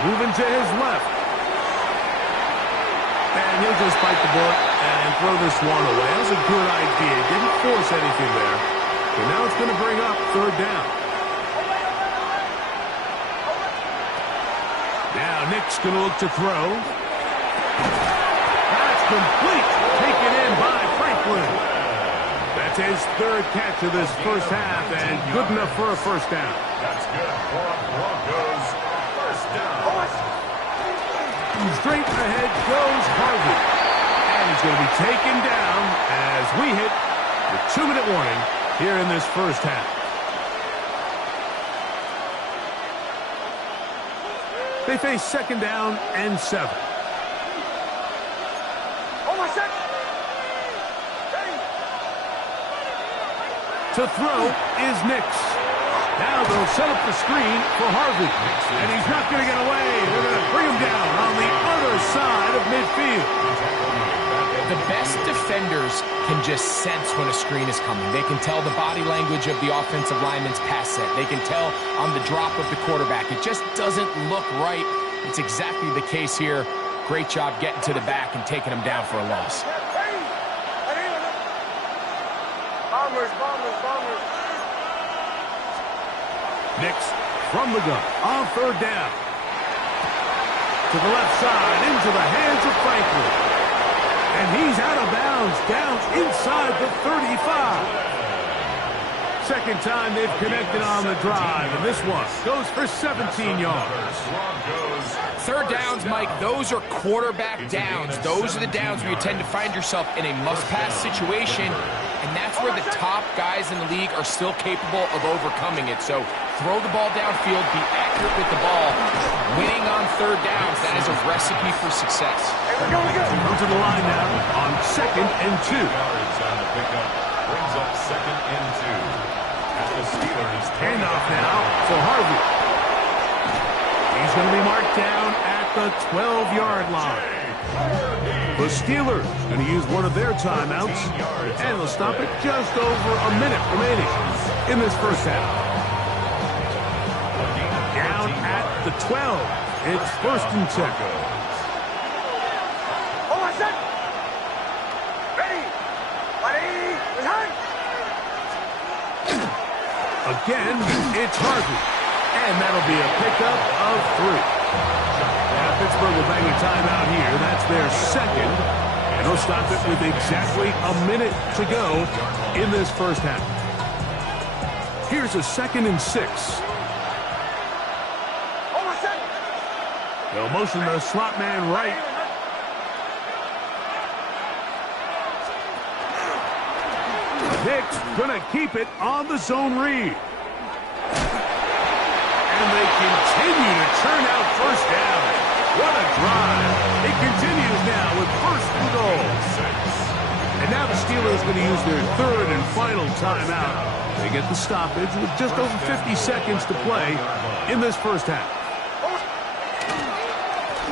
Moving to his left. And he'll just bite the bullet and throw this one away. That was a good idea. Didn't force anything there. But now it's going to bring up third down. Now Nick's going to look to throw. That's complete. Taken in by Franklin. That's his third catch of this first half, and good enough for a first down. That's good for a Broncos first down. Straight ahead goes Harvey. And he's going to be taken down as we hit the 2-minute warning here in this first half. They face second down and 7. To throw is Nix. Now they'll set up the screen for Harvey. And he's not going to get away. They're going to bring him down on the other side of midfield. The best defenders can just sense when a screen is coming. They can tell the body language of the offensive lineman's pass set. They can tell on the drop of the quarterback. It just doesn't look right. It's exactly the case here. Great job getting to the back and taking him down for a loss. Bombers. Nix from the gun on third down. To the left side, into the hands of Franklin. And he's out of bounds, down inside the 35. Second time they've connected on the drive, and this one goes for 17 yards. Third downs, Mike, those are quarterback downs. Those are the downs where you tend to find yourself in a must-pass situation, and that's where the top guys in the league are still capable of overcoming it. So throw the ball downfield, be accurate with the ball. Winning on third downs, that is a recipe for success. Come to the line now on second and 2. Yards on the pickup brings up second and 2. At the Steelers. Handoff now for Harvey. He's going to be marked down at the 12-yard line. The Steelers going to use one of their timeouts, and they'll stop it just over a minute remaining in this first half. Down at the 12. It's first and 10. Again, it's Harvey. And that'll be a pickup of 3. Now, Pittsburgh will bang a timeout here. That's their second. And they'll stop it with exactly a minute to go in this first half. Here's a second and 6. They'll motion the slot man right. Hicks gonna keep it on the zone read. And they continue to churn out first down. What a drive. It continues now with first and goal. And now the Steelers going to use their third and final timeout. They get the stoppage with just over 50 seconds to play in this first half.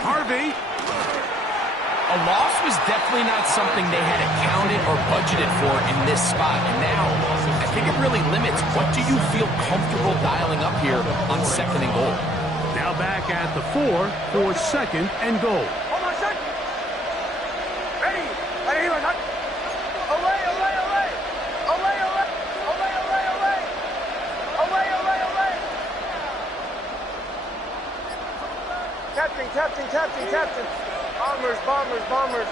Harvey. A loss was definitely not something they had accounted or budgeted for in this spot. And now, I think it really limits what do you feel comfortable dialing up here on second and goal. Now back at the 4 for second and goal. Captain. Bombers.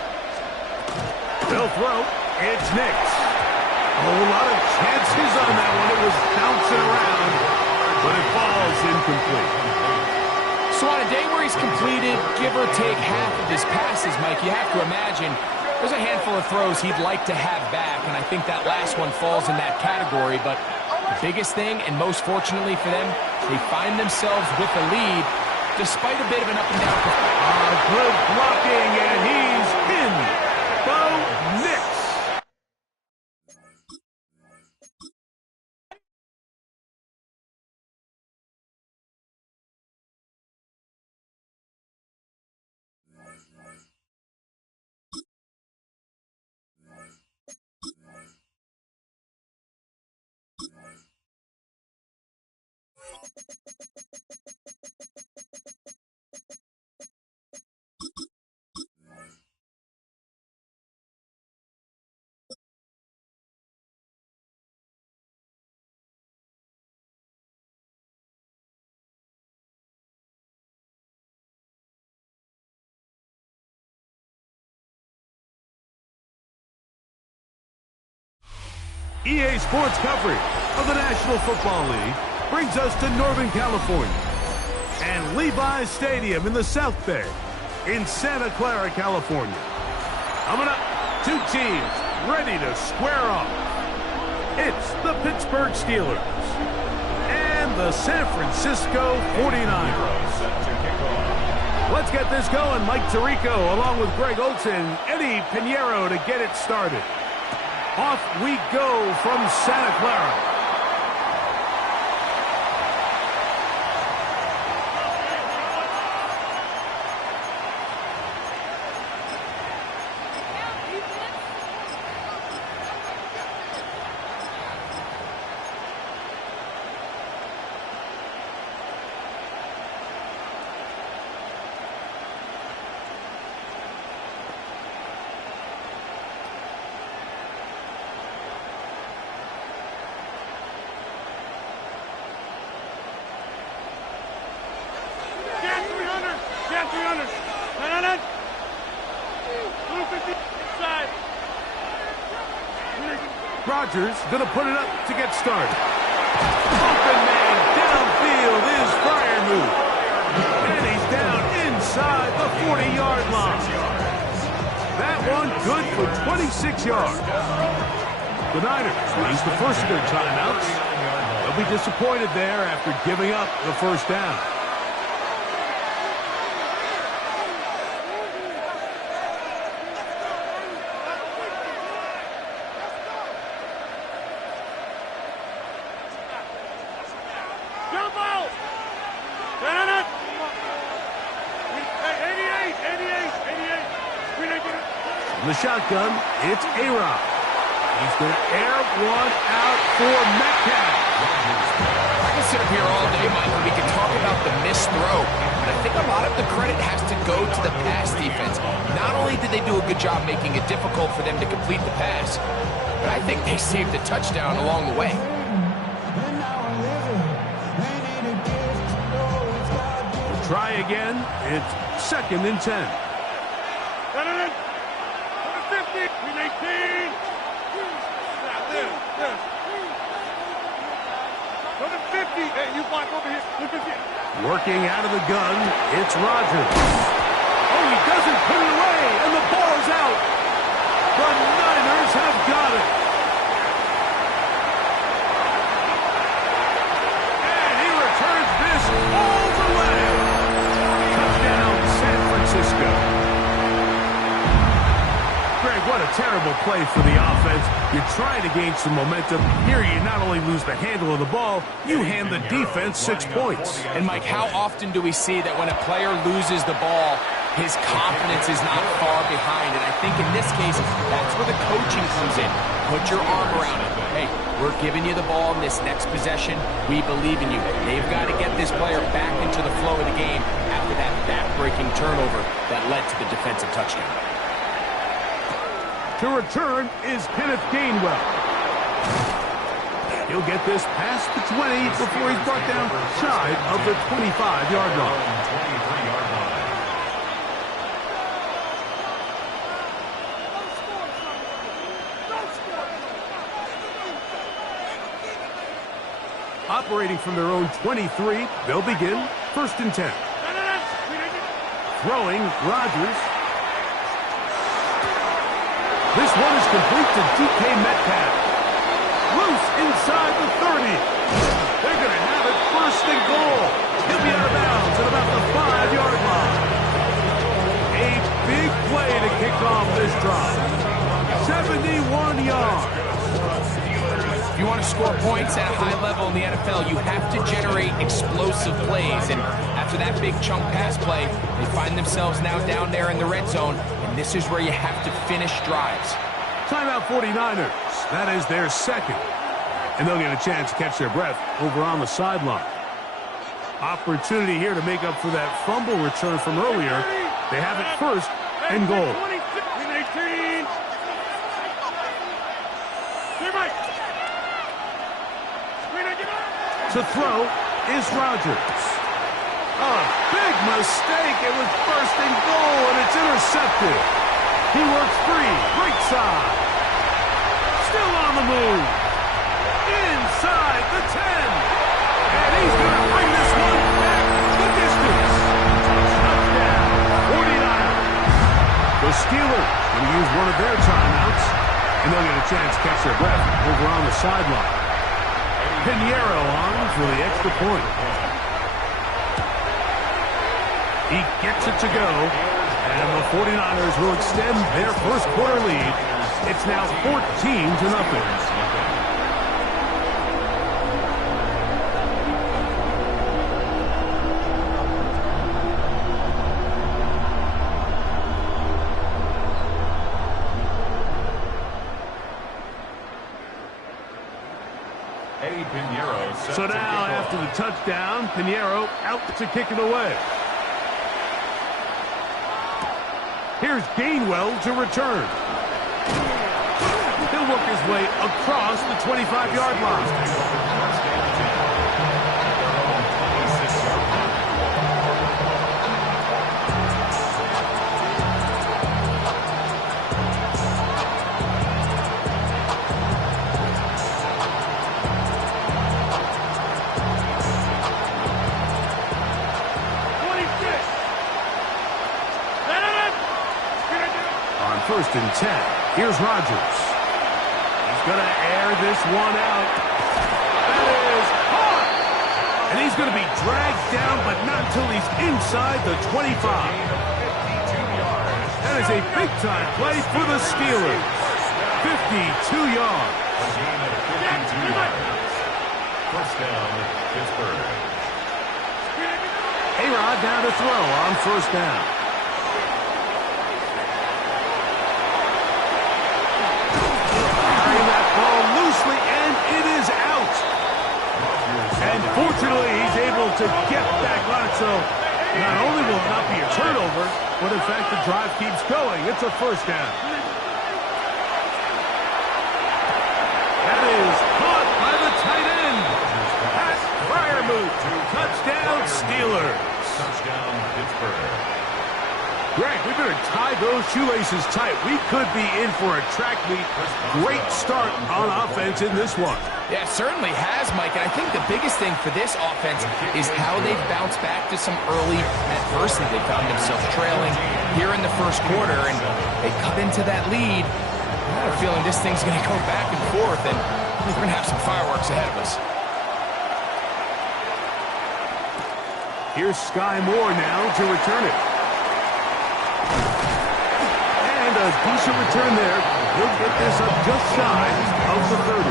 They'll throw. It's Nix. A whole lot of chances on that one. It was bouncing around, but it falls incomplete. So on a day where he's completed, give or take half of his passes, Mike, you have to imagine there's a handful of throws he'd like to have back, and I think that last one falls in that category. But the biggest thing, and most fortunately for them, they find themselves with a lead despite a bit of an up-and-down performance. Good blocking, and he's in. Bo Nix. EA Sports coverage of the National Football League brings us to Northern California and Levi's Stadium in the South Bay in Santa Clara, California. Coming up, two teams ready to square off. It's the Pittsburgh Steelers and the San Francisco 49ers. Let's get this going. Mike Tirico along with Greg Olson, Eddie Pinheiro to get it started. Off we go from Santa Clara. Rodgers going to put it up to get started. Open man downfield is Freiermuth. And he's down inside the 40-yard line. That one good for 26 yards. The Niners use the first of their timeouts. They'll be disappointed there after giving up the first down. The shotgun, it's A-Rod. He's going to air one out for Metcalf. I can sit up here all day, Mike, and we can talk about the missed throw, but I think a lot of the credit has to go to the pass defense. Not only did they do a good job making it difficult for them to complete the pass, but I think they saved a touchdown along the way. We'll try again. It's 2nd and 10. Working out of the gun, it's Rodgers. Oh, he doesn't put it away, and the ball's out. The Niners have got it. And he returns this all the way. Touchdown, San Francisco. Greg, what a terrible play for the offense. You're trying to gain some momentum. Here you not only lose the handle of the ball, you hand the defense 6 points. And Mike, how often do we see that when a player loses the ball, his confidence is not far behind? And I think in this case, that's where the coaching comes in. Put your arm around it. Hey, we're giving you the ball in this next possession. We believe in you. They've got to get this player back into the flow of the game after that back-breaking turnover that led to the defensive touchdown. To return is Kenneth Gainwell. He'll get this past the 20 before he's brought down shy of the 25-yard line. Operating from their own 23, they'll begin 1st and 10. throwing, Rodgers. This one is complete to DK Metcalf. Loose inside the 30. They're going to have it first and goal. He'll be out of bounds at about the 5-yard line. A big play to kick off this drive. 71 yards. If you want to score points at a high level in the NFL, you have to generate explosive plays. And after that big chunk pass play, they find themselves now down there in the red zone. And this is where you have to finish drives. Timeout 49ers. That is their second. And they'll get a chance to catch their breath over on the sideline. Opportunity here to make up for that fumble return from earlier. They have it first and goal. 18. To throw is Rodgers. A big mistake. It was first and goal, and it's intercepted. He works free, right side. Still on the move. Inside the 10. And he's going to bring this one back the distance. Touchdown, 49ers. The Steelers going to use one of their timeouts, and they'll get a chance to catch their breath over on the sideline. Pinheiro on for the extra point. He gets it to go, and the 49ers will extend their first quarter lead. It's now 14-0. So now, after the touchdown, Pinheiro out to kick it away. Here's Gainwell to return. He'll work his way across the 25-yard line. First and 10. Here's Rodgers. He's going to air this one out. That is caught. And he's going to be dragged down, but not until he's inside the 25. That is a big-time play for the Steelers. 52 yards. First down, Pittsburgh. A-Rod down to throw on first down. And it is out. And fortunately, he's able to get back on it. So not only will it not be a turnover, but in fact, the drive keeps going. It's a first down. That is caught by the tight end. Pat Freiermuth. Touchdown, Steelers. Touchdown, Pittsburgh. Greg, we better tie those shoelaces tight. We could be in for a track meet. Great start on offense in this one. Yeah, certainly has, Mike. And I think the biggest thing for this offense is how they've bounced back to some early adversity. They found themselves trailing here in the first quarter, and they cut into that lead. I have a feeling this thing's going to go back and forth, and we're going to have some fireworks ahead of us. Here's Sky Moore now to return it. And a decent return there. He'll get this up just shy of the 30.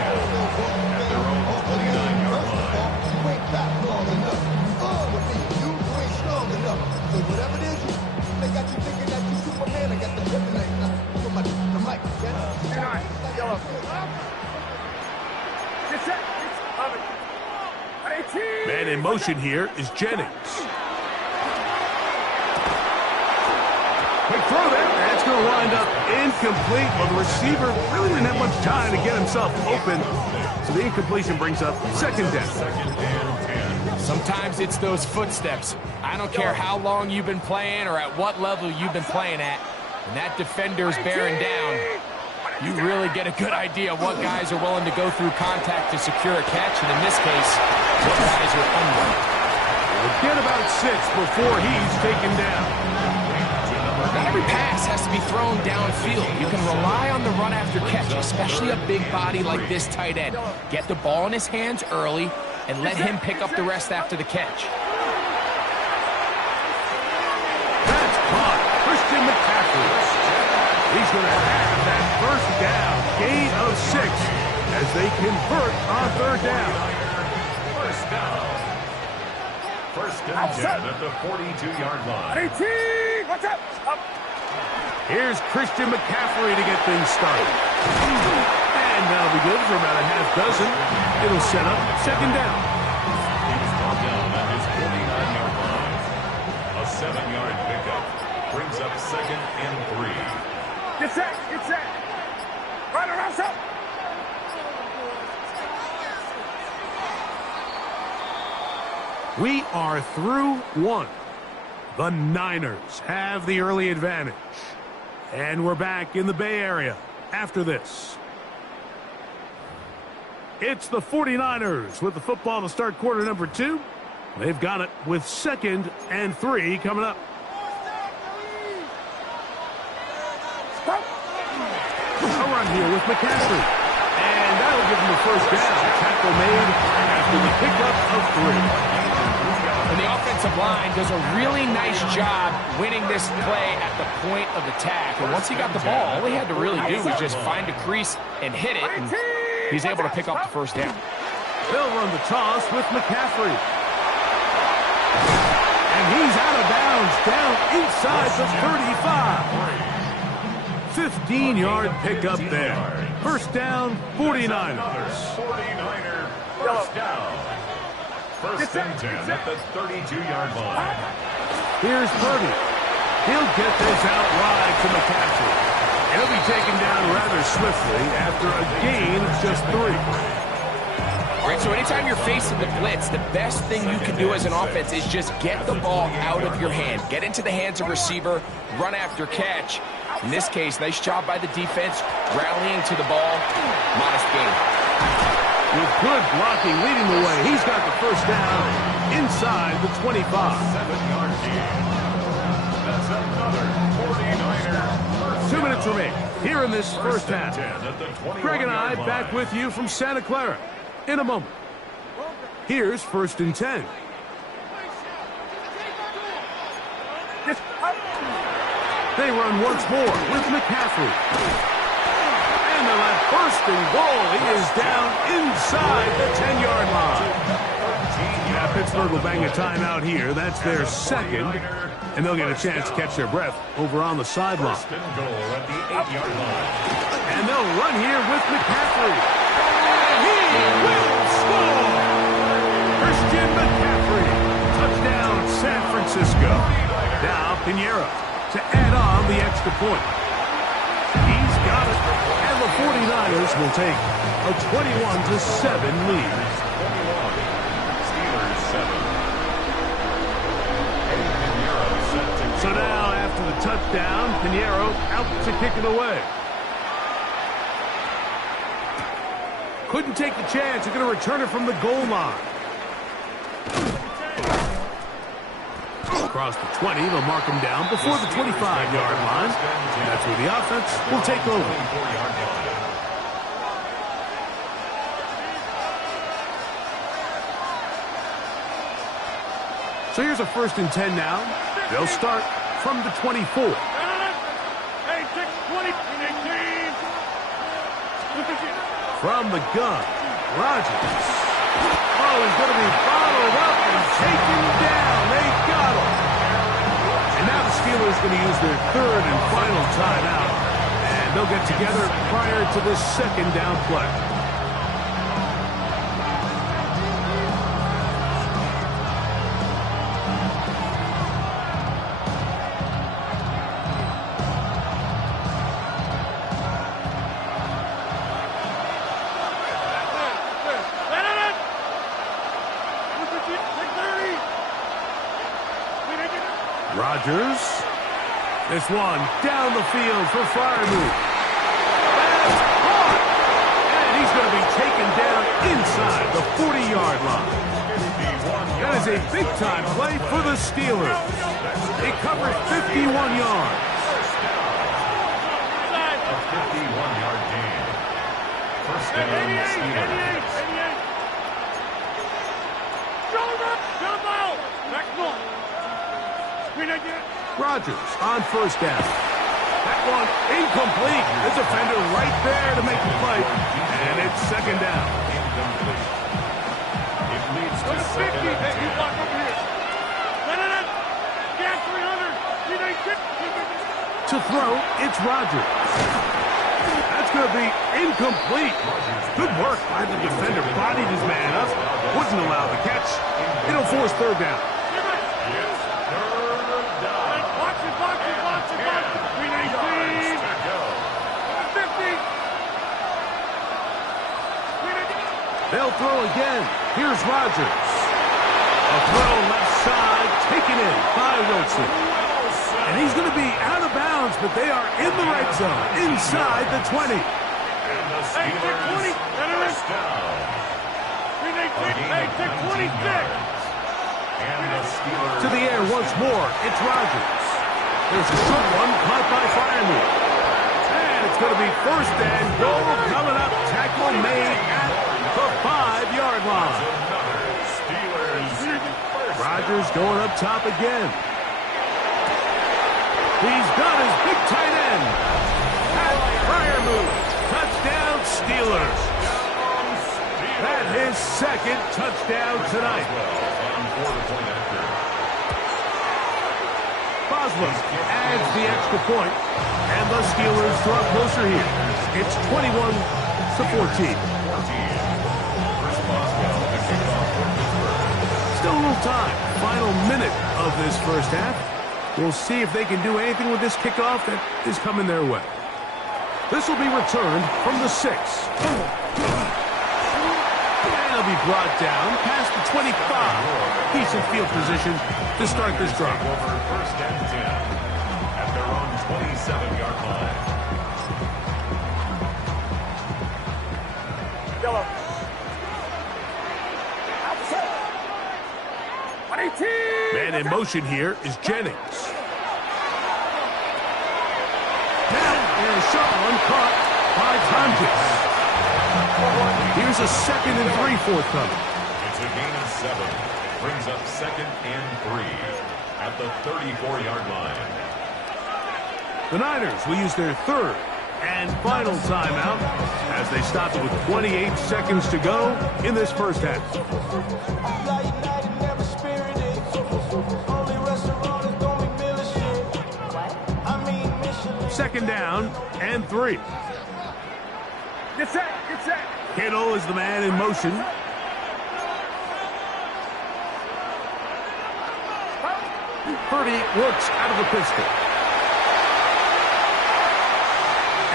At their own 49-yard line. So whatever it is, they got you thinking that you Superman. I got the kryptonite. The mic. Man in motion here is Jennings. Quick throw there. That's going to wind up incomplete. Well, the receiver really didn't have much time to get himself open. So the incompletion brings up second down. Sometimes it's those footsteps. I don't care how long you've been playing or at what level you've been playing at. When that defender's bearing down, you really get a good idea of what guys are willing to go through contact to secure a catch. And in this case, what guys are unwilling. We'll get about 6 before he's taken down. Not every pass has to be thrown downfield. You can rely on the run after catch, especially a big body like this tight end. Get the ball in his hands early and let him pick up the rest after the catch. That's caught. Christian McCaffrey. He's going to have that first down. Gain of 6 as they convert on 3rd down. First down. First and 10 at the 42-yard line. 18! Watch out! Up! Here's Christian McCaffrey to get things started. And that'll be good for about a half dozen. It'll set up 2nd down. He's brought down at his 49-yard line. A 7-yard pickup brings up 2nd and 3. Get set! Get set! Right around, up! We are through 1. The Niners have the early advantage. And we're back in the Bay Area after this. It's the 49ers with the football to start quarter number 2. They've got it with 2nd and 3 coming up. A run here with McCaffrey. And that'll give him the first down. Tackle made after the pickup of 3. And the offensive line does a really nice job winning this play at the point of attack. And once he got the ball, all he had to really do was just find a crease and hit it. And he's able to pick up the first down. They'll run the toss with McCaffrey. And he's out of bounds down inside the 35. 15-yard pickup there. First down, 49ers. 49er first down. First and 10 at the 32-yard line. Here's Purdy. He'll get this out wide to McCaffrey. He'll be taken down rather swiftly after a gain of just 3. All right, so anytime you're facing the blitz, the best thing you can do as an offense is just get the ball out of your hand. Get into the hands of receiver, run after catch. In this case, nice job by the defense, rallying to the ball. Modest gain. With good blocking leading the way, he's got the first down inside the 25. 7-yard gain. That's another 49er. 2 minutes remain here in this first half. 10 at the 21-yard Greg and I line. back with you from Santa Clara in a moment. Here's 1st and 10. They run once more with McCaffrey. And the left first and goal. He is down inside the 10-yard line. Yeah, Pittsburgh will bang a timeout here. That's their 2nd. And they'll get a chance to catch their breath over on the sideline. First and goal at the 8-yard line. And they'll run here with McCaffrey. And he will score! Christian McCaffrey. Touchdown, San Francisco. Now Pinheiro to add on the extra point. He's got it. And the 49ers will take a 21-7 lead. 21. Steelers 7. So now, after the touchdown, Pinheiro out to kick it away. Couldn't take the chance. They're going to return it from the goal line. Across the 20, they'll mark him down before the 25-yard line. And that's where the offense will take over. 24-yard line. So here's a 1st and 10 now. They'll start from the 24. Hey, 6-20, 18. From the gun, Rodgers. Oh, he's going to be followed up and taken down. They got him. And now the Steelers going to use their 3rd and final timeout. And they'll get together prior to this 2nd down play. Rodgers. This one down the field for Freiermuth. That's caught. And he's going to be taken down inside the 40-yard line. That is a big-time play for the Steelers. They covered 51 yards. A 51-yard gain. First down, Steelers. Rodgers on first down. That one incomplete. The defender right there to make the play. And it's second down. Incomplete. It leads to second and 10. To throw, it's Rodgers. That's going to be incomplete. Good work by the defender. Bodied his man up. Wouldn't allow the catch. It'll force third down. They'll throw again. Here's Rodgers. A throw left side, taken in by Wilson. And he's going to be out of bounds, but they are in the red zone, inside the 20. And the Steelers first down. Take 26. And the Steelers To the air once more, it's Rodgers. There's a short one caught by Firemore. And it's going to be first and goal coming up. Tackle made at the 5-yard line. Rodgers going up top again. He's got his big tight end. Pat Firemore. Touchdown Steelers. That his second touchdown tonight. Boswell adds the extra point, and the Steelers draw closer here. It's 21-14. Still a little time. Final minute of this first half. We'll see if they can do anything with this kickoff that is coming their way. This will be returned from the 6. They'll be brought down past the 25. Decent field position to start this drive. First and 10 at their own 27-yard line. Yellow. Man in motion here is Jennings. Now, and a shot one caught by Tonjes. Here's a 2nd and 3 forthcoming. It's a gain of 7. Brings up 2nd and 3 at the 34-yard line. The Niners will use their 3rd and final timeout as they stop it with 28 seconds to go in this first half. Second down and 3. Get set. Kittle is the man in motion. Purdy works out of the pistol.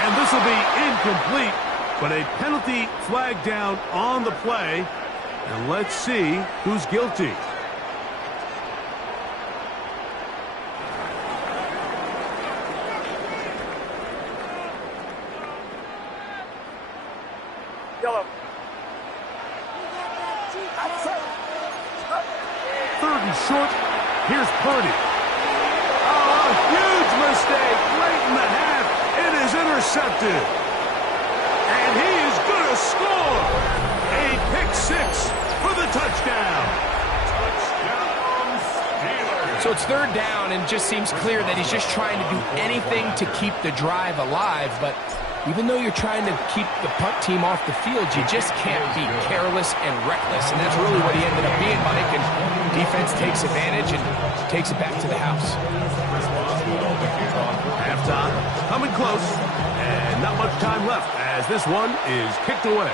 And this will be incomplete, but a penalty flag down on the play. And let's see who's guilty. Yellow. 3rd and short. Here's Purdy. Oh, a huge mistake late in the half. It is intercepted. And he is going to score. A pick 6 for the touchdown. So it's 3rd down, and it just seems clear that he's just trying to do anything to keep the drive alive. But even though you're trying to keep the punt team off the field, you just can't be careless and reckless. And that's really what he ended up being, Mike. And defense takes advantage and takes it back to the house. Halftime coming close, and not much time left as this one is kicked away.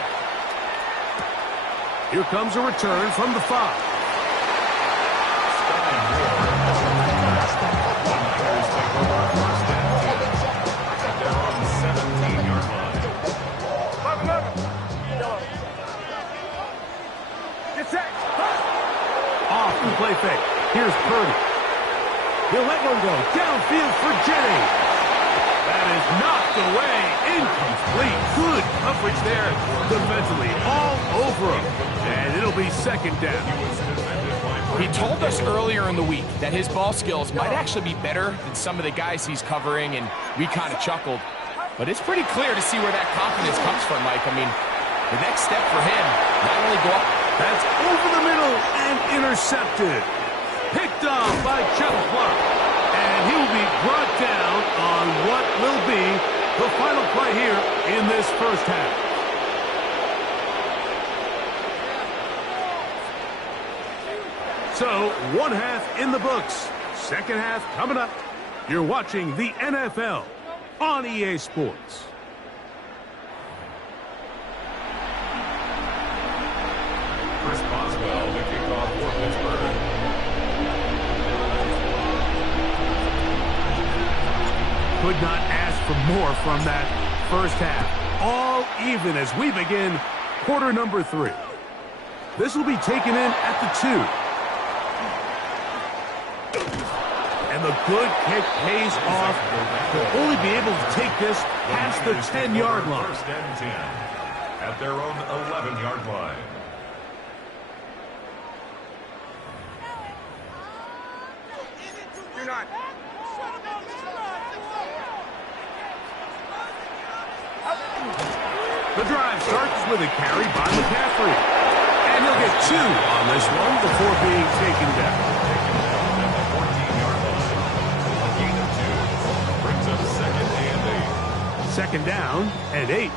Here comes a return from the 5. Off the play fake. Here's Purdy. He'll let one go. Downfield for Jennings. That is knocked away. Incomplete. Good coverage there defensively. All over him. And it'll be 2nd down. He told us earlier in the week that his ball skills might actually be better than some of the guys he's covering, and we kind of chuckled. But it's pretty clear to see where that confidence comes from, Mike. I mean, the next step for him, not only go up. That's over the middle and intercepted. Picked off by Chuck Clark. And he will be brought down on what will be the final play here in this first half. So, one half in the books. Second half coming up. You're watching the NFL on EA Sports. Chris Boswell, the kickoff for Pittsburgh. Could not ask for more from that first half. All even as we begin quarter number 3. This will be taken in at the 2. And the good kick pays off. They'll only be able to take this past the 10-yard line. First and 10 at their own 11-yard line. Do not. The drive starts with a carry by McCaffrey. And he'll get 2 on this one before being taken down. Second down and 8.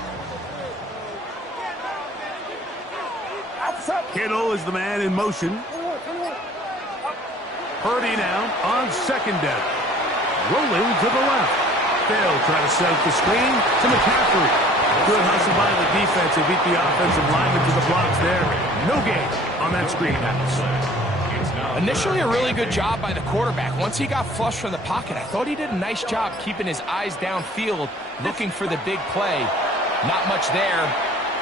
Kittle is the man in motion. Purdy now on second down. Rolling to the left. They'll try to set up the screen to McCaffrey. Good hustle by the defense. They beat the offensive lineman to the blocks there. No gain on that screen pass. Initially, a really good job by the quarterback. Once he got flush from the pocket, I thought he did a nice job keeping his eyes downfield, looking for the big play. Not much there.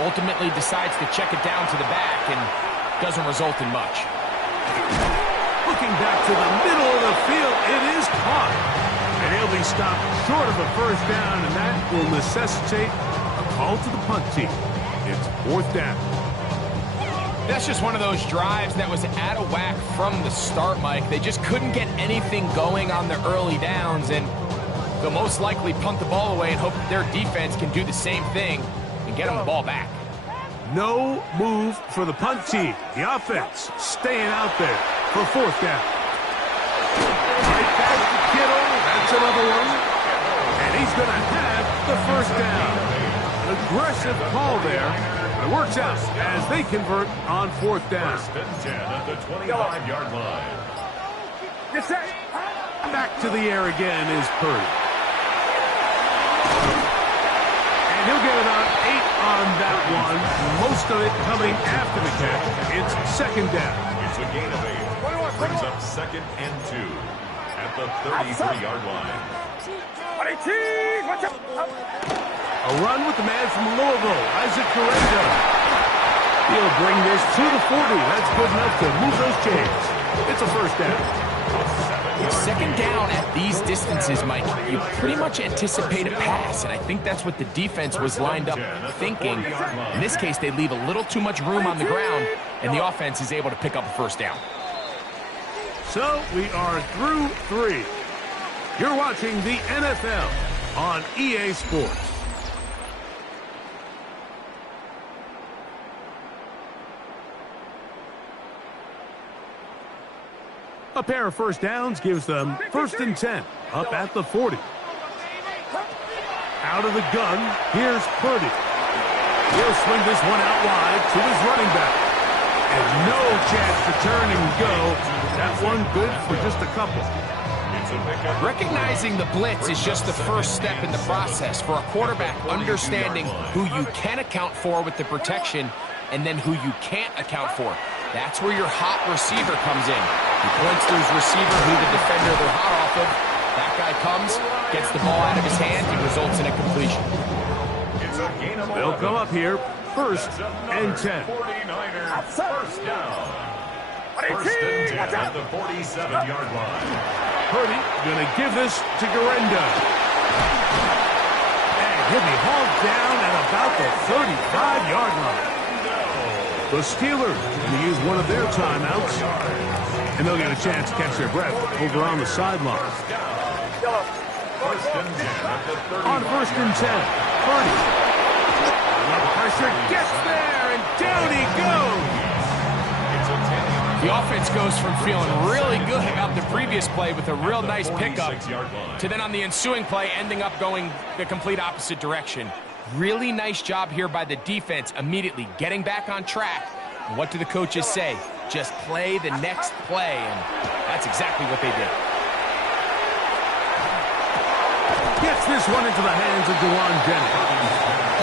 Ultimately decides to check it down to the back and doesn't result in much. Looking back to the middle of the field, it is caught. And he'll be stopped short of a first down, and that will necessitate a call to the punt team. It's fourth down. That's just one of those drives that was out of whack from the start, Mike. They just couldn't get anything going on the early downs, and they'll most likely punt the ball away and hope that their defense can do the same thing and get them the ball back. No move for the punt team. The offense staying out there for fourth down. Right back to Kittle. That's another one. And he's going to have the first down. An aggressive call there. It works out as they convert on fourth down. First and 10 at the 25-yard line. Back to the air again is Purdy. And he'll get about 8 on that one. Most of it coming after the catch. It's second down. It's a gain of 8. Brings up second and 2 at the 33-yard line. A run with the man from Louisville, Isaac Correndo. He'll bring this to the 40. That's good enough to move those chains. It's a first down. Second down at these distances, Mike, you pretty much anticipate a pass, and I think that's what the defense was lined up thinking. In this case, they leave a little too much room on the ground, and the offense is able to pick up a first down. So we are through 3. You're watching the NFL on EA Sports. A pair of first downs gives them first and 10, up at the 40. Out of the gun, here's Purdy. He'll swing this one out wide to his running back. And no chance to turn and go. That one good for just a couple. Recognizing the blitz is just the first step in the process for a quarterback understanding who you can account for with the protection and then who you can't account for. That's where your hot receiver comes in. He points to his receiver who the defender they're hot off of. That guy comes, gets the ball out of his hand, and results in a completion. They'll come up here, first and 10. 49ers, first down. First and 10 at the 47-yard line. Purdy going to give this to Correndo. And he'll be hauled down at about the 35-yard line. The Steelers going to use one of their timeouts. And they'll get a chance to catch their breath over on the sideline. First and 10 at the 30. On first and 10, Purdy. The pressure gets there, and down he goes. It's a 10-yard. The offense goes from feeling really good about the previous play with a real nice pickup to then on the ensuing play ending up going the complete opposite direction. Really nice job here by the defense immediately getting back on track. And what do the coaches say? Just play the next play, and that's exactly what they did. Gets this one into the hands of Dewan Jennings.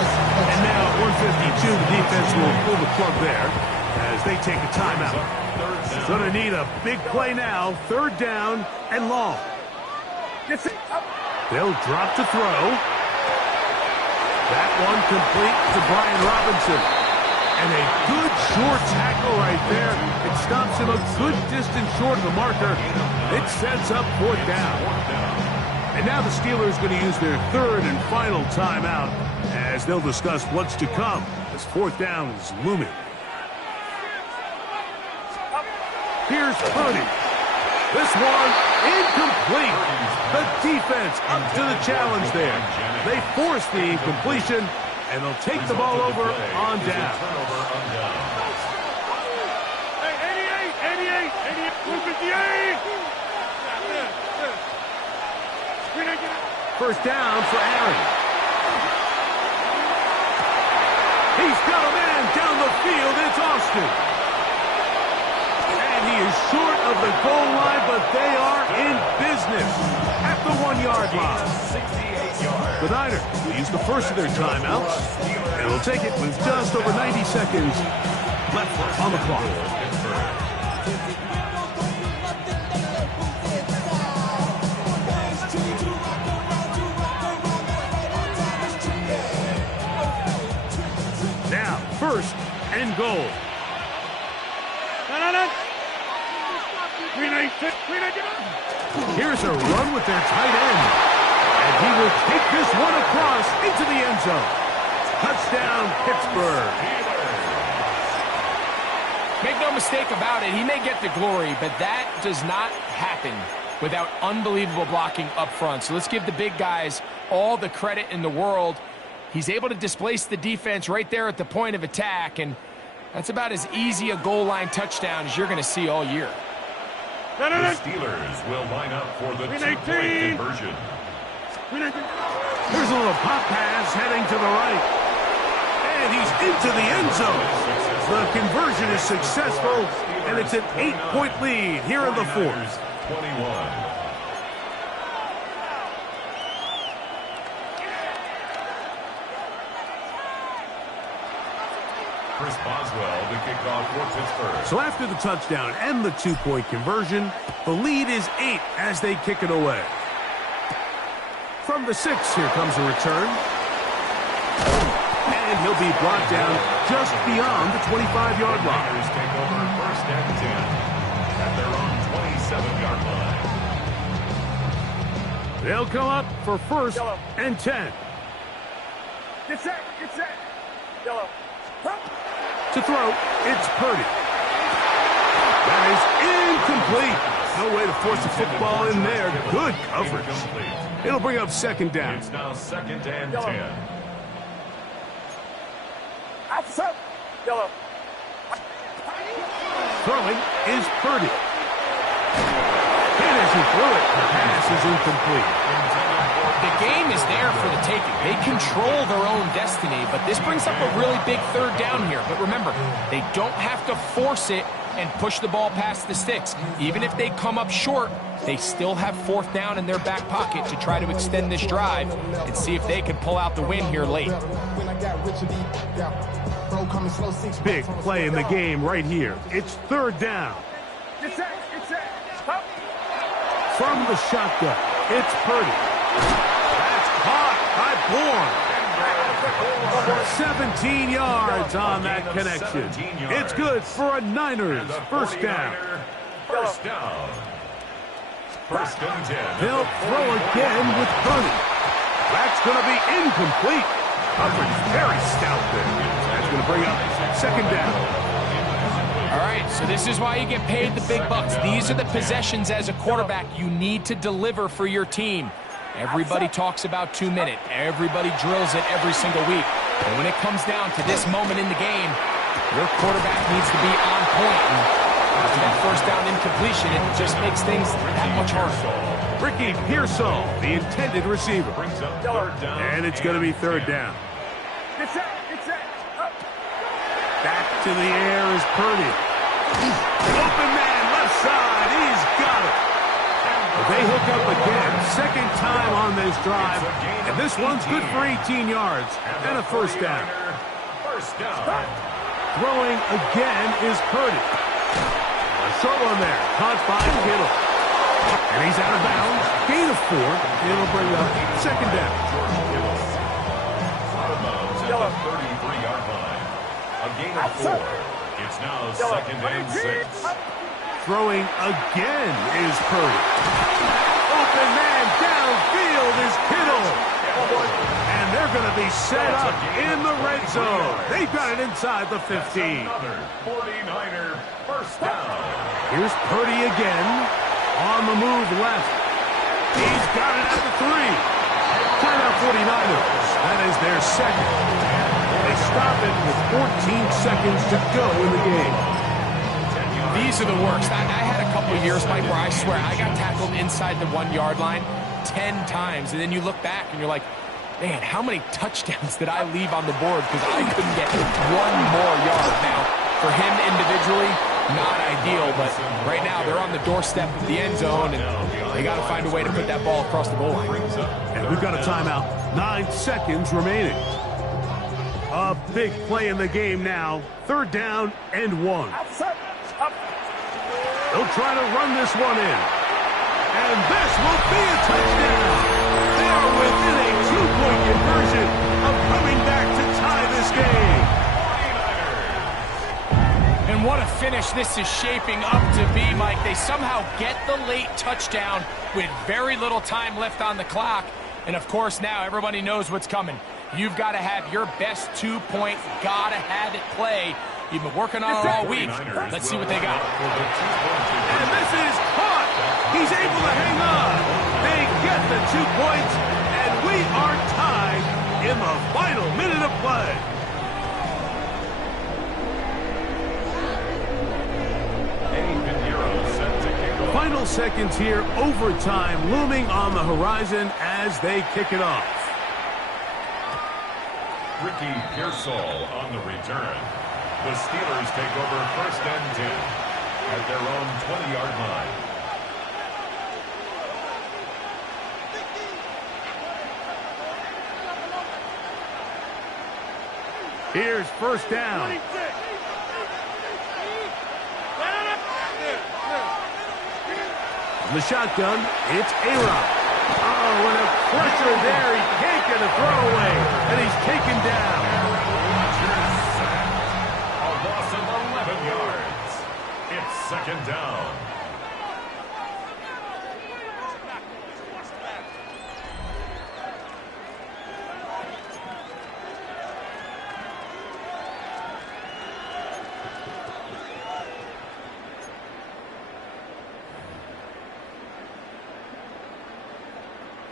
And now at 152, the defense will pull the plug there as they take a timeout. Going to need a big play now, third down and long. They'll drop to throw. That one complete to Brian Robinson. And a good short tackle right there. It stops him a good distance short of the marker. It sets up fourth down. And now the Steelers going to use their third and final timeout as they'll discuss what's to come as fourth down is looming. Here's Purdy. This one incomplete. The defense up to the challenge there. They force the completion, and they'll take the ball over on down. Hey, 88, 58. First down for Aaron. He's got a man down the field. It's Austin. And he is short of the goal line, but they are in business at the 1-yard line. The Niners will use the first of their timeouts, and will take it with just over 90 seconds left on the clock. Now, first and goal. Here's a run with their tight end. And he will take this one across into the end zone. Touchdown, Pittsburgh. Make no mistake about it, he may get the glory, but that does not happen without unbelievable blocking up front. So let's give the big guys all the credit in the world. He's able to displace the defense right there at the point of attack, and that's about as easy a goal line touchdown as you're going to see all year. The Steelers will line up for the two-point conversion. Here's a little pop pass heading to the right. And he's into the end zone. The conversion is successful, and it's an 8-point lead here in the fourth. 21. Chris Boswell to kick off for Pittsburgh. So after the touchdown and the 2-point conversion, the lead is 8 as they kick it away. From the 6, here comes a return. And he'll be brought down just beyond the 25-yard line. Niners take over first and 10 at their own 27-yard line. They'll come up for first and 10. Get set. Yellow. To throw, it's Purdy. That is incomplete. No way to force the football in there. Good coverage. It'll bring up second down. It's now second and 10. Yellow. Throwing is Purdy. And as he threw it, the pass is incomplete. The game is there for the taking. They control their own destiny, but this brings up a really big third down here. But remember, they don't have to force it and push the ball past the sticks. Even if they come up short, they still have fourth down in their back pocket to try to extend this drive and see if they can pull out the win here late. Big play in the game right here. It's third down. Get set. From the shotgun, it's Purdy. That's caught by Bourne. 17 yards on that connection. It's good for a Niners first down. First down. First and 10. He'll throw again with Purdy. That's going to be incomplete. Coverage very stout there. That's going to bring up second down. All right, so this is why you get paid the big bucks. These are the possessions as a quarterback you need to deliver for your team. Everybody talks about 2-minute. Everybody drills it every single week. And when it comes down to this moment in the game, your quarterback needs to be on point. And after that first down incompletion, it just makes things that much harder. Ricky Pearsall, the intended receiver. And it's going to be third down. Back to the air is Purdy. Open man, left side. He's got it. They hook up again. Second time on this drive. And this one's good for 18 yards and a first down. Throwing again is Purdy. A short one there. Caught by Kittle. And he's out of bounds. Gain of 4. It'll bring up second down. Out of bounds at the 33-yard line. A gain of 4. It's now second and 6. Throwing again is Purdy. Open man downfield is Kittle. And they're going to be set up in the red zone. They've got it inside the 15. Another 49er first down. Here's Purdy again. On the move left. He's got it at the 3. Timeout 49ers. That is their second. They stop it with 14 seconds to go in the game. These are the worst. I had a couple of years, Mike, where I swear I got tackled inside the 1-yard line 10 times. And then you look back and you're like, man, how many touchdowns did I leave on the board because I couldn't get one more yard? Now, for him individually, not ideal, but right now they're on the doorstep of the end zone, and they got to find a way to put that ball across the goal line. And we've got a timeout. 9 seconds remaining. A big play in the game now. Third down and 1. They'll try to run this one in. And this will be a touchdown. They are within a 2-point conversion of coming back to tie this game. And what a finish this is shaping up to be, Mike. They somehow get the late touchdown with very little time left on the clock. And, of course, now everybody knows what's coming. You've got to have your best 2-point, gotta-have-it play. You've been working on it all week. Let's see what they got. And this is caught. He's able to hang on. They get the 2 points, and we are tied in the final minute of play. Final seconds here, overtime looming on the horizon as they kick it off. Ricky Pearsall on the return. The Steelers take over first and 10 at their own 20-yard line. Here's first down. The shotgun, it's A-Rob. Oh, and a pressure there. He can't get a throwaway, and he's taken down. A loss of 11 yards. It's second down.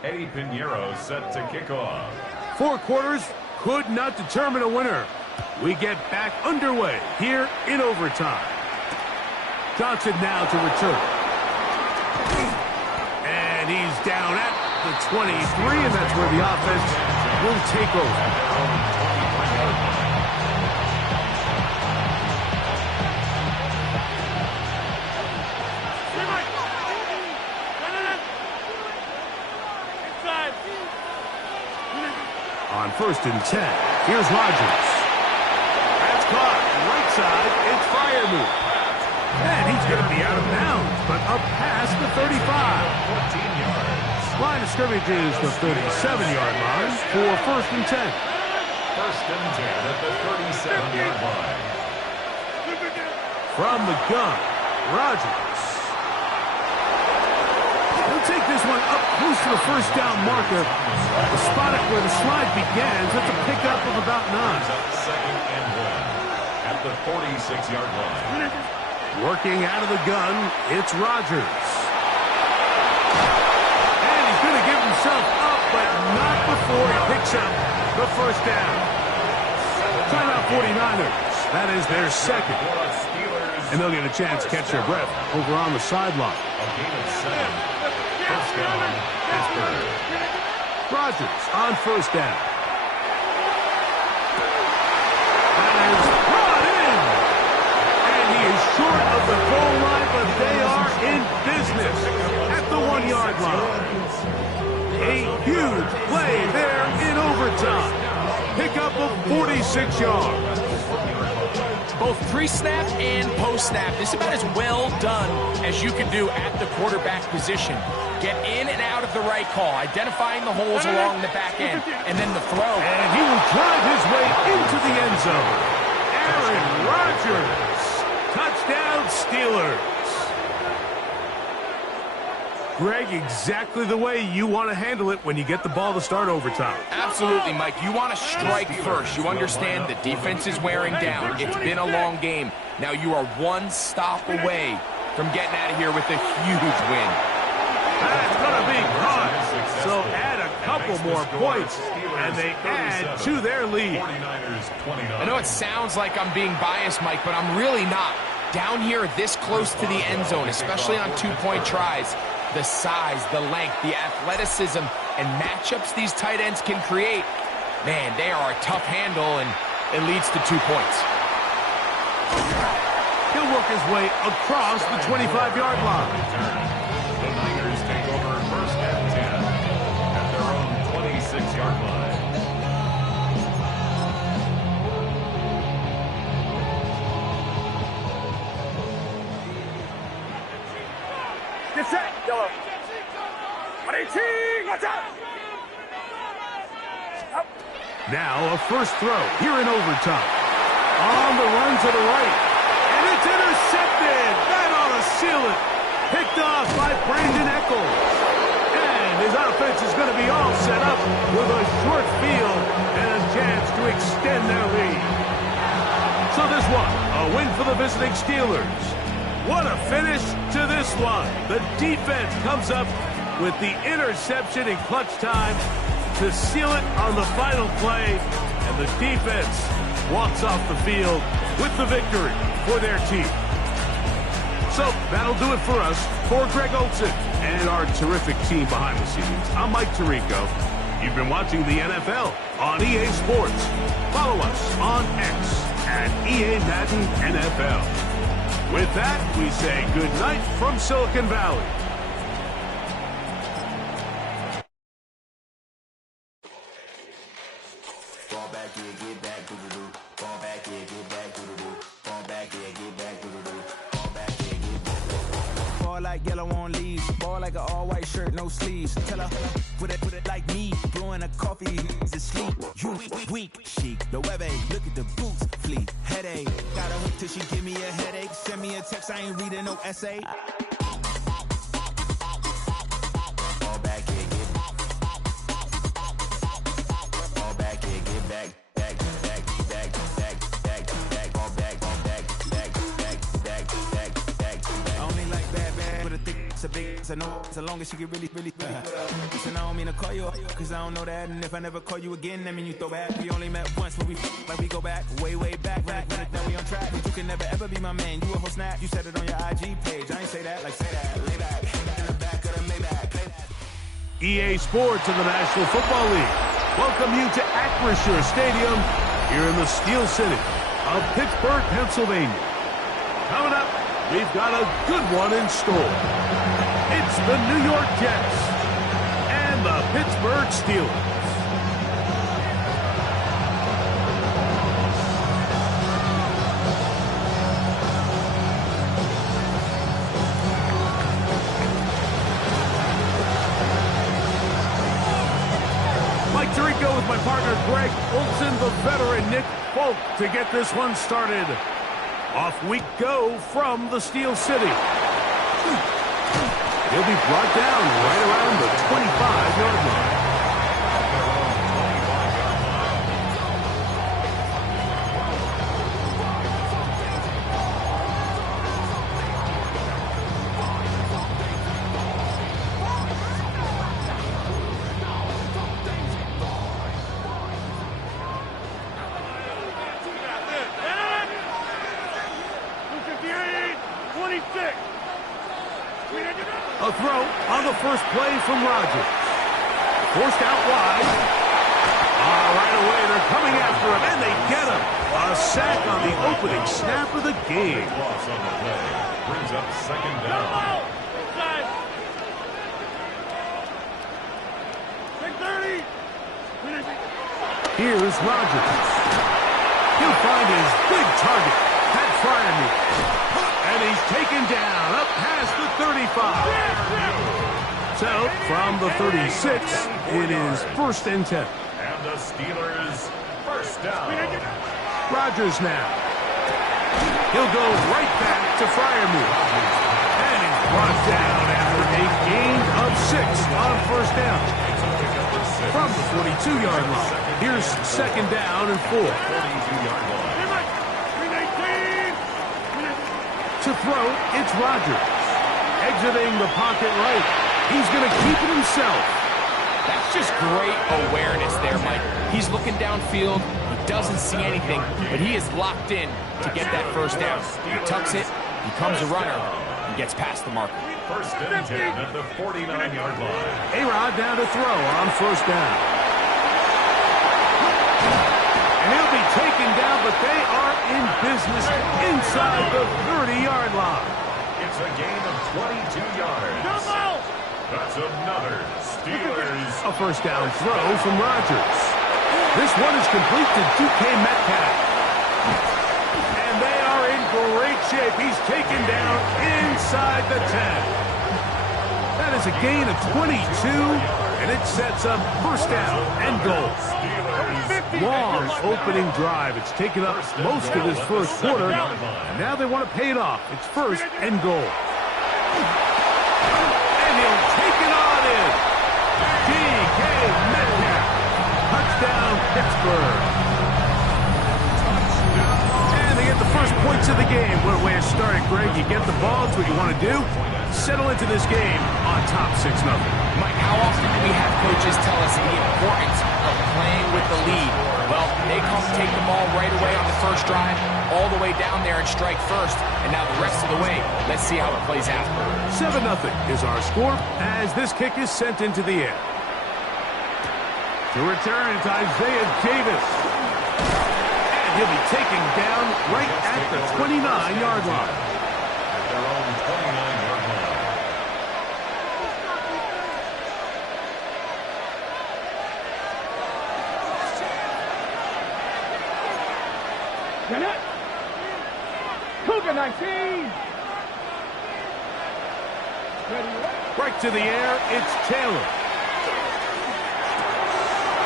Eddie Pinheiro set to kick off. 4 quarters could not determine a winner. We get back underway here in overtime. Johnson now to return. And he's down at the 23, and that's where the offense will take over. On first and 10, here's Rodgers. That's caught. Right side, it's Freiermuth. And he's going to be out of bounds, but up past the 35. 14 yards. Line of scrimmage is the 37-yard line for first and 10. First and 10 at the 37-yard line. From the gun, Rodgers. He'll take this one up close to the first down marker. The spot where the slide begins, that's a pickup of about 9. Second and 1 at the 46-yard line. Working out of the gun, it's Rodgers. And he's going to give himself up, but not before he picks up the first down. Timeout 49ers. That is their second. And they'll get a chance to catch their breath over on the sideline. A gain of 7. First down, Pittsburgh. Rodgers on first down. That is brought in. And he is short of the goal line, but they are in business at the 1-yard line. A huge play there in overtime. Pickup of 46 yards. Both pre-snap and post-snap. This is about as well done as you can do at the quarterback position. Get in and out of the right call, identifying the holes along the back end, and then the throw. And he will drive his way into the end zone. Aaron Rodgers. Touchdown, Steelers. Greg, exactly the way you want to handle it when you get the ball to start overtime. Absolutely, Mike. You want to strike first. You understand the defense is wearing down. It's been a long game. Now you are one stop away from getting out of here with a huge win. That's going to be caught. So add a couple more points, and they add to their lead. I know it sounds like I'm being biased, Mike, but I'm really not. Down here this close to the end zone, especially on two-point tries, the size, the length, the athleticism, and matchups these tight ends can create, man, they are a tough handle, and it leads to 2 points. He'll work his way across the 25-yard line. The Niners take over first and 10 at their own 26-yard line. Get set, yellow. 118, watch out. Up. Now a first throw here in overtime. On the run to the right. And it's intercepted. That ought to seal it. Picked off by Brandon Echols. And his offense is going to be all set up with a short field and a chance to extend their lead. So this one, a win for the visiting Steelers. What a finish to this one. The defense comes up with the interception in clutch time to seal it on the final play. And the defense walks off the field with the victory for their team. So that'll do it for us. For Greg Olsen and our terrific team behind the scenes, I'm Mike Tirico. You've been watching the NFL on EA Sports. Follow us on X at EA Madden NFL. With that, we say good night from Silicon Valley. Fall back here, get back, doo-doo-doo. Fall back here, get back, doo-doo-doo. Fall back here, get back, doo-doo-doo. Fall back here, get back. Fall like yellow on leaves. Ball like an all-white shirt, no sleeves. Tell her, put it like me. Blowing a coffee, to sleep. You weak, chic. The web look at the boots, fleet. Headache. Got a hook till she give me a headache. Send me a text, I ain't reading no essay. Fall back here, get back. Fall back here, get back. Back, back, back, back, back, back. Fall back, back, back, back, back, back, back. I only like bad, but a thick, it's a big, it's a no. So long as she get really. Listen, I don't mean to call you up, cause I don't know that. And if I never call you again, that mean you throw back. We only met once, but we like we go back, way back. Now we on track, but you can never ever be my man. You a whole snap, you said it on your IG page. I ain't say that, like say that. Lay back, in the back of the Maybach. Play that. EA Sports and the National Football League welcome you to Acrisure Stadium here in the Steel City of Pittsburgh, Pennsylvania. Coming up, we've got a good one in store. It's the New York Jets and the Pittsburgh Steelers. Mike Tirico with my partner Greg Olsen, the veteran Nick Folk to get this one started. Off we go from the Steel City. He'll be brought down right around the 25-yard line. A throw on the first play from Rodgers. Forced out wide. Right away, they're coming after him, and they get him. A sack on the opening snap of the game. Loss on the play brings up second down. Here's Rodgers. He'll find his big target, Pat Fryermuth. And he's taken down up past the 35. So, from the 36, it is 1st and 10. And the Steelers first down. Rodgers now. He'll go right back to Fryermuth. And he's brought down after a gain of 6 on 1st down. From the 42-yard line. Here's 2nd down and 4. 42-yard line. To throw, it's Rodgers. Exiting the pocket right. He's going to keep it himself. That's just great awareness there, Mike. He's looking downfield. He doesn't see anything, but he is locked in to get that 1st down. He tucks it, becomes a runner, and gets past the marker. 1st and 10 at the 49-yard line. A-Rod down to throw on 1st down. And he'll be taken down, but they are in business inside the 30-yard line. It's a gain of 22 yards. That's another Steelers. A 1st down throw from Rodgers. This one is complete to DK Metcalf. And they are in great shape. He's taken down inside the 10. That is a gain of 22, and it sets up 1st down and goal. Long opening drive. It's taken up most of this 1st quarter, and now they want to pay it off. It's 1st and goal. And he'll take it on in. DK Metcalf. Touchdown, Pittsburgh. And they get the first points of the game. What a way to start it, Greg. You get the ball. It's what you want to do. Settle into this game on top 6-0. Mike, how often do we have coaches tell us the importance of playing with the lead? Well, they come take the ball right away on the 1st drive, all the way down there and strike first, and now the rest of the way, let's see how it plays out. 7-0 is our score as this kick is sent into the air. To return, it's Isaiah Davis. And he'll be taken down right at the 29-yard line. At their own 29-yard line. Cougar 19. Right to the air, it's Taylor.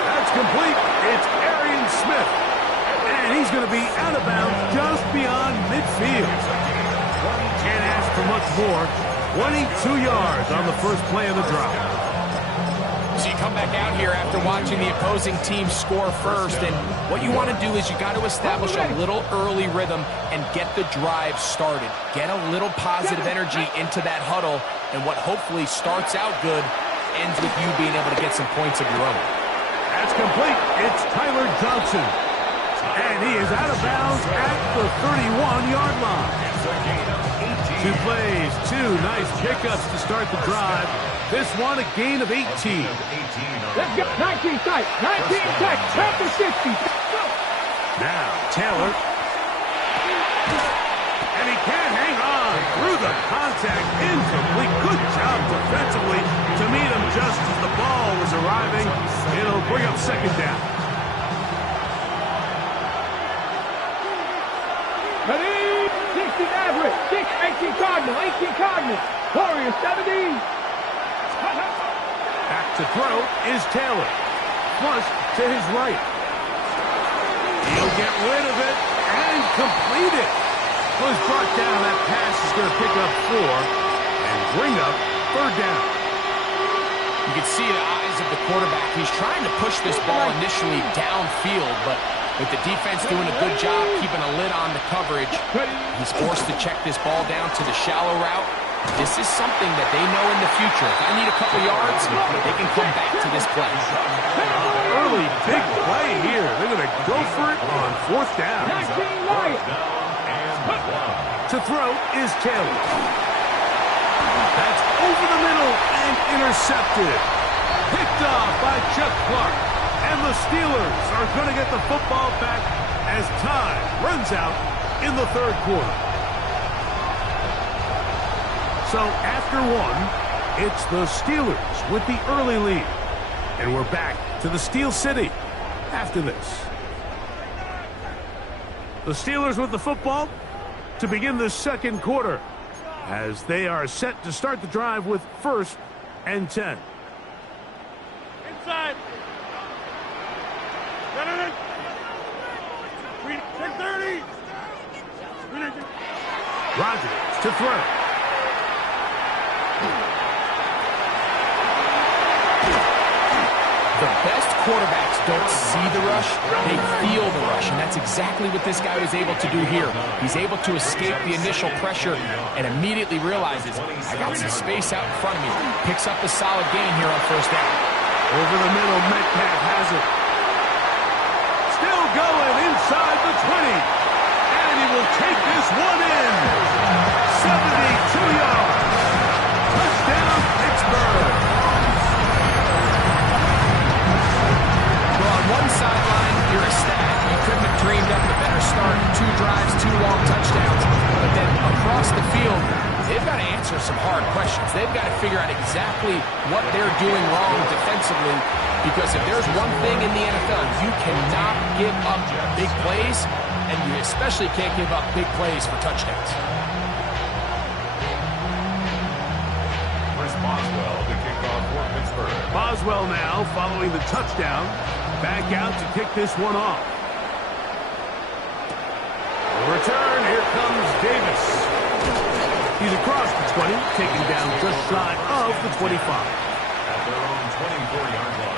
That's complete. It's Arian Smith. And he's going to be out of bounds just beyond midfield. Can't ask for much more. 22 yards on the first play of the drive. So you come back out here after watching the opposing team score first, and what you want to do is you got to establish a little early rhythm and get the drive started. Get a little positive energy into that huddle, and what hopefully starts out good ends with you being able to get some points of your own. That's complete. It's Tyler Johnson. And he is out of bounds at the 31-yard line. 2 plays, 2 nice pickups to start the drive. This one a gain of 18. Let's go. 19 tight. 19 tight. Back to 60. Now, Taylor. And he can't hang on through the contact. Incomplete. Good job defensively to meet him just as the ball was arriving. It'll bring up 2nd down. Ready? 60 Maverick. 18 Cardinal. 18 Cardinal. Warriors 70. Back to throw is Taylor. Flush to his right. He'll get rid of it and complete it. Was brought down. That pass is going to pick up 4 and bring up 3rd down. You can see the eyes of the quarterback. He's trying to push this ball initially downfield, but with the defense doing a good job keeping a lid on the coverage, he's forced to check this ball down to the shallow route. This is something that they know in the future. If I need a couple yards, they can come back to this play. Early big play here. They're going to go for it on 4th down. To throw is Taylor. That's over the middle and intercepted. Picked off by Chuck Clark. And the Steelers are going to get the football back as time runs out in the third quarter. So after one, it's the Steelers with the early lead. And we're back to the Steel City after this. The Steelers with the football to begin the second quarter as they are set to start the drive with 1st and 10. Inside. 30. Rodgers to throw. The best quarterbacks don't see the rush, they feel the rush, and that's exactly what this guy was able to do here. He's able to escape the initial pressure and immediately realizes, I got some space out in front of me. Picks up a solid gain here on 1st down. Over the middle, Metcalf has it. Still going inside the 20. And he will take this one in. 72 yards. Touchdown, Pittsburgh. So on one sideline, you're ecstatic. You couldn't have dreamed up a better start. 2 drives, 2 long touchdowns. But then across the field, they've got to answer some hard questions. They've got to figure out exactly what they're doing wrong defensively, because if there's one thing in the NFL, you cannot give up big plays, and you especially can't give up big plays for touchdowns. Chris Boswell to kick off for Pittsburgh. Boswell now following the touchdown. Back out to kick this one off. The return, here comes Davis. He's across the 20, taken down just shy of the 25. At their own 24-yard line.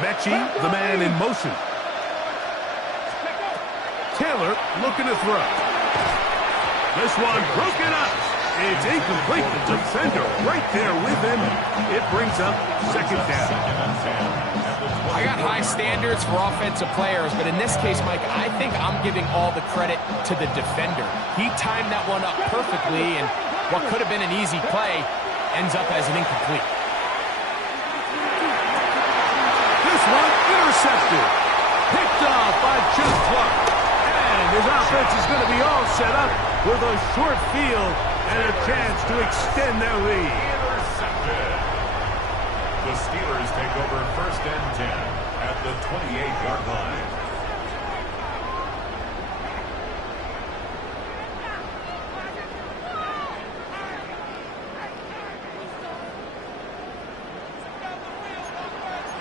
Mechie, the man in motion. Taylor looking to throw. This one broken up. It's incomplete. The defender right there with him. It brings up 2nd down. I got high standards for offensive players, but in this case, Mike, I think I'm giving all the credit to the defender. He timed that one up perfectly, and what could have been an easy play ends up as an incomplete. This one intercepted. Picked off by Chuck Clark. And his offense is going to be all set up with a short field and a chance to extend their lead. Intercepted. The Steelers take over 1st and 10 at the 28-yard line.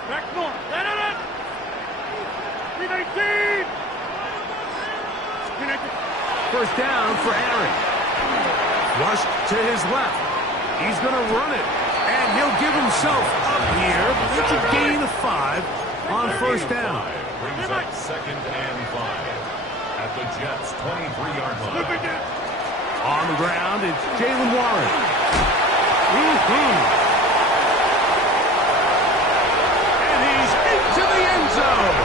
Back north. 319. 1st down for Aaron. Rushed to his left. He's going to run it. And he'll give himself up here. It's a gain of 5 on 1st down. Brings up 2nd and 5 at the Jets' 23-yard line. On the ground, it's Jalen Warren. And he's into the end zone.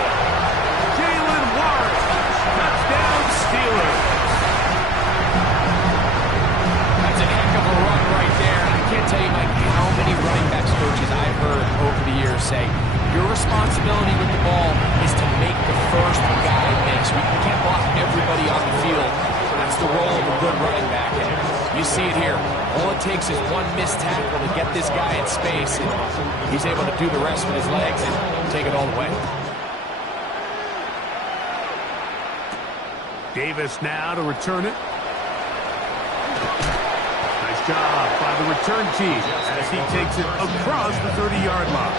Jalen Warren. Touchdown, Steelers. That's a heck of a run right there. And I can't tell you, Mike, how many running backs coaches I've heard over the years say, your responsibility with the ball is to make the first guy miss. We can't block everybody on the field. That's the role of a good running back. And you see it here. All it takes is one missed tackle to get this guy in space, and he's able to do the rest with his legs and take it all the way. Davis now to return it. Nice job by the return team as he takes it across the 30-yard line.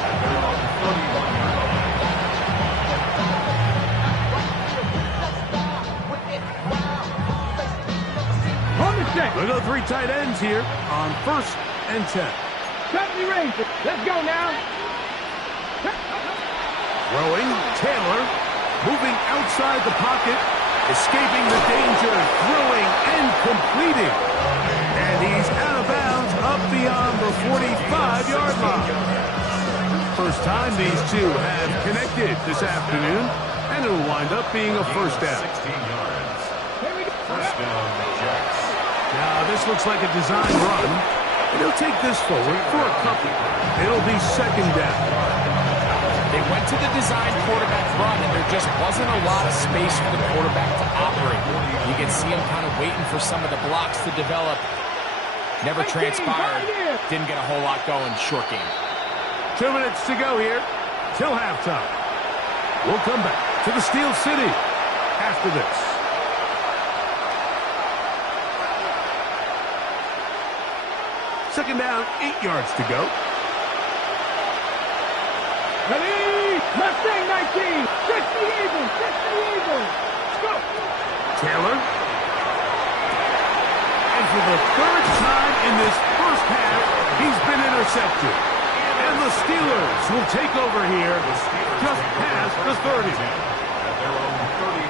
We'll go 3 tight ends here on 1st and 10. Company range. Let's go now. Throwing, Taylor, moving outside the pocket, escaping the danger, throwing and completing. And he's out of bounds up beyond the 45-yard line. First time these two have connected this afternoon, and it'll wind up being a first down. 16 yards. First down, Jets. Now, this looks like a design run, and he'll take this forward for a couple. It'll be second down. They went to the design quarterback run, and there just wasn't a lot of space for the quarterback to operate. You can see him kind of waiting for some of the blocks to develop. Never transpired. Didn't get a whole lot going. Short game. 2 minutes to go here till halftime. We'll come back to the Steel City after this. Second down, 8 yards to go. Ready? Mustang 19. 60 Eagles. 60 Eagles. Let's go. Taylor. And for the third time in this first half, he's been intercepted. And the Steelers will take over here just past the 30. At their own 30.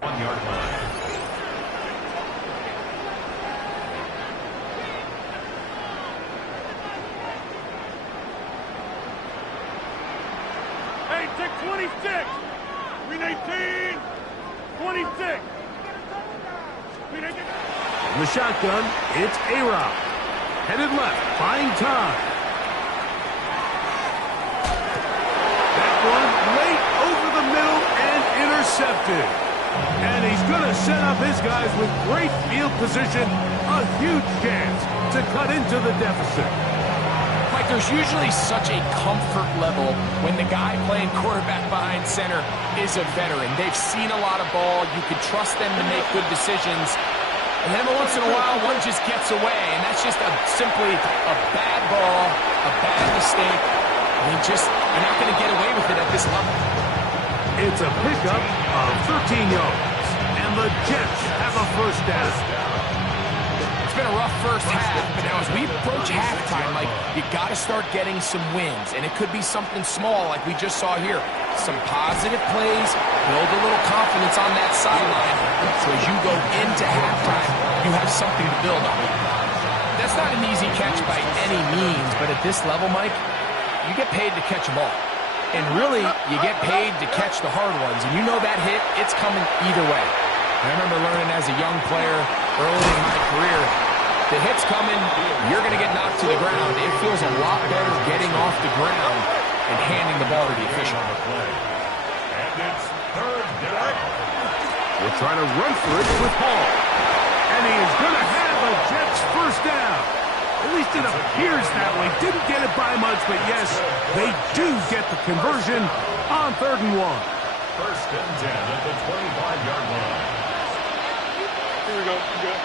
One-yard line. Hey, take 26. 319. 26. In the shotgun, it's A-Rob. Headed left, buying time. That one late over the middle and intercepted. And he's going to set up his guys with great field position. A huge chance to cut into the deficit. Like, there's usually such a comfort level when the guy playing quarterback behind center is a veteran. They've seen a lot of ball. You can trust them to make good decisions. And then every once in a while, one just gets away. And that's just simply a bad ball, a bad mistake. And you're not going to get away with it at this level. It's a pickup of 13 yards, and the Jets have a first down. It's been a rough first half, but now as we approach halftime, Mike, you got to start getting some wins, and it could be something small like we just saw here. Some positive plays, build a little confidence on that sideline, so as you go into halftime, you have something to build on. That's not an easy catch by any means, but at this level, Mike, you get paid to catch a ball. And really, you get paid to catch the hard ones. And you know that hit, it's coming either way. I remember learning as a young player early in my career, the hit's coming, you're going to get knocked to the ground. It feels a lot better getting off the ground and handing the ball to the official. And it's third down. We're trying to run for it with Hall. And he is going to have a Jets first down. At least it appears that way. Didn't get it by much, but yes, they do get the conversion on 3rd and 1. First and 10 at the 25-yard line. Here we go. Good.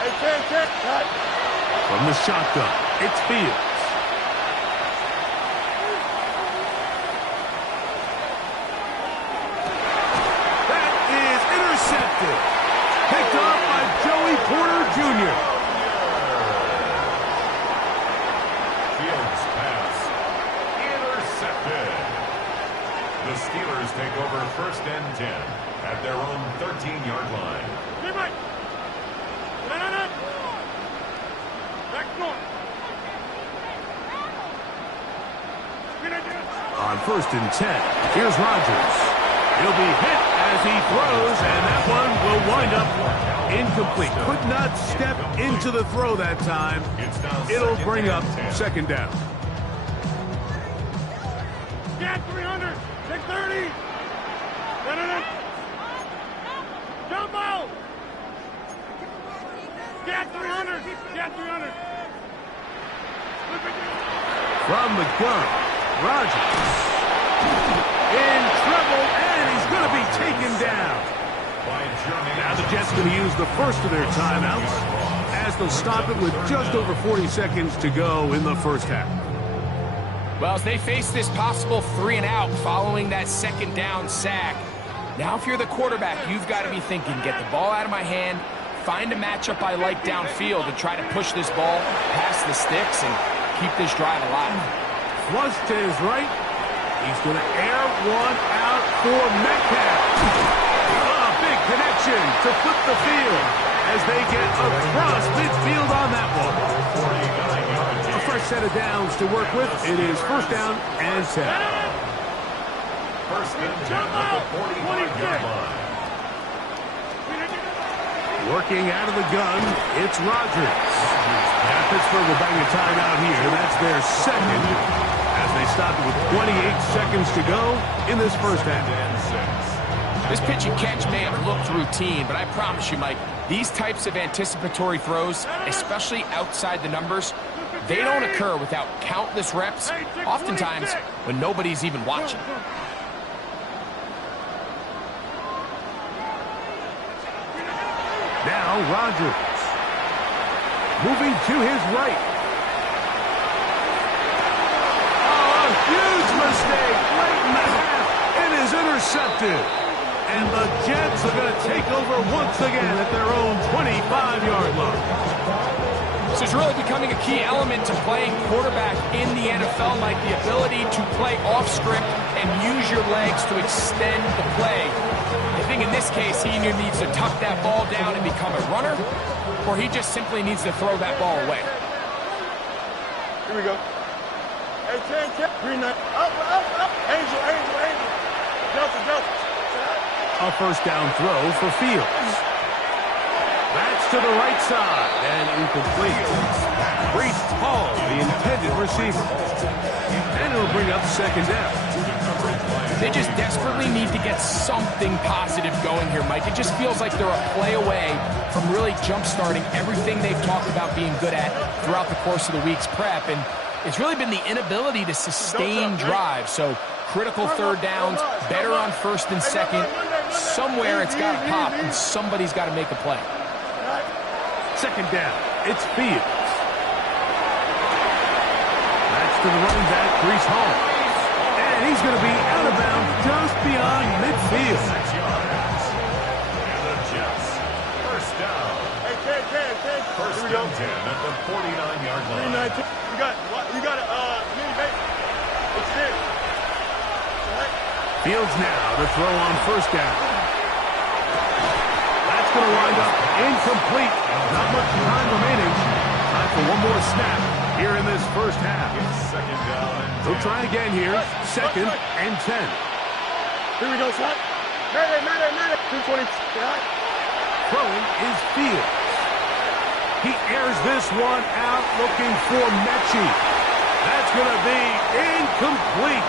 Hey, 10. Cut. From the shotgun, it's Fields. That is intercepted. Picked off by Joey Porter Jr. The Steelers take over first and 10 at their own 13-yard line. On first and 10, here's Rodgers. He'll be hit as he throws, and that one will wind up incomplete. Could not step into the throw that time. It'll bring up second down. Get 300. Take 30. Jump out. Get 300. Get 300. From the gun, Rodgers in trouble, and he's going to be taken down. Now the Jets going to use the first of their timeouts as they'll stop it with just over 40 seconds to go in the first half. Well, as they face this possible 3-and-out following that second down sack, now if you're the quarterback, you've got to be thinking, get the ball out of my hand, find a matchup I like downfield and try to push this ball past the sticks and keep this drive alive. Flush to his right. He's going to air one out for Metcalf. A big connection to flip the field as they get across midfield on that one. A fresh set of downs to work with. It is first down and 10. First and 10 at the 45-yard line. Working out of the gun, it's Rodgers. Now Pittsburgh will bang a timeout here. That's their second as they stop it with 28 seconds to go in this first half. This pitch and catch may have looked routine, but I promise you, Mike, these types of anticipatory throws, especially outside the numbers, they don't occur without countless reps, oftentimes when nobody's even watching. Now Rodgers moving to his right. Oh, a huge mistake late in the half. It is intercepted. And the Jets are going to take over once again at their own 25-yard line. This is really becoming a key element to playing quarterback in the NFL, Mike, the ability to play off script and use your legs to extend the play. I think in this case, he either needs to tuck that ball down and become a runner, or he just simply needs to throw that ball away. Here we go. Hey, 10, green light. Up. Angel. Delta. A first down throw for Fields. That's to the right side and incomplete. Breece Hall, the intended receiver. And it'll bring up second down. They just desperately need to get something positive going here, Mike. It just feels like they're a play away from really jump-starting everything they've talked about being good at throughout the course of the week's prep. And it's really been the inability to sustain drives. So critical third downs, better on first and second. Somewhere it's got to pop, and somebody's got to make a play. Second down, it's Fields. That's to the running back, Breece Hall. And he's going to be out of bounds just beyond midfield. 6 yards. And the Jets, first down. Hey, 10. First and 10 at the 49-yard line. You got a mini bait. It's it. Fields now to throw on first down. That's going to wind up incomplete. Not much time remaining. Time for one more snap here in this first half. Second down and 10. We'll try again here. Second and 10. Here we go, son. Madden. 220. Throwing is Fields. He airs this one out looking for Mechie. That's going to be incomplete.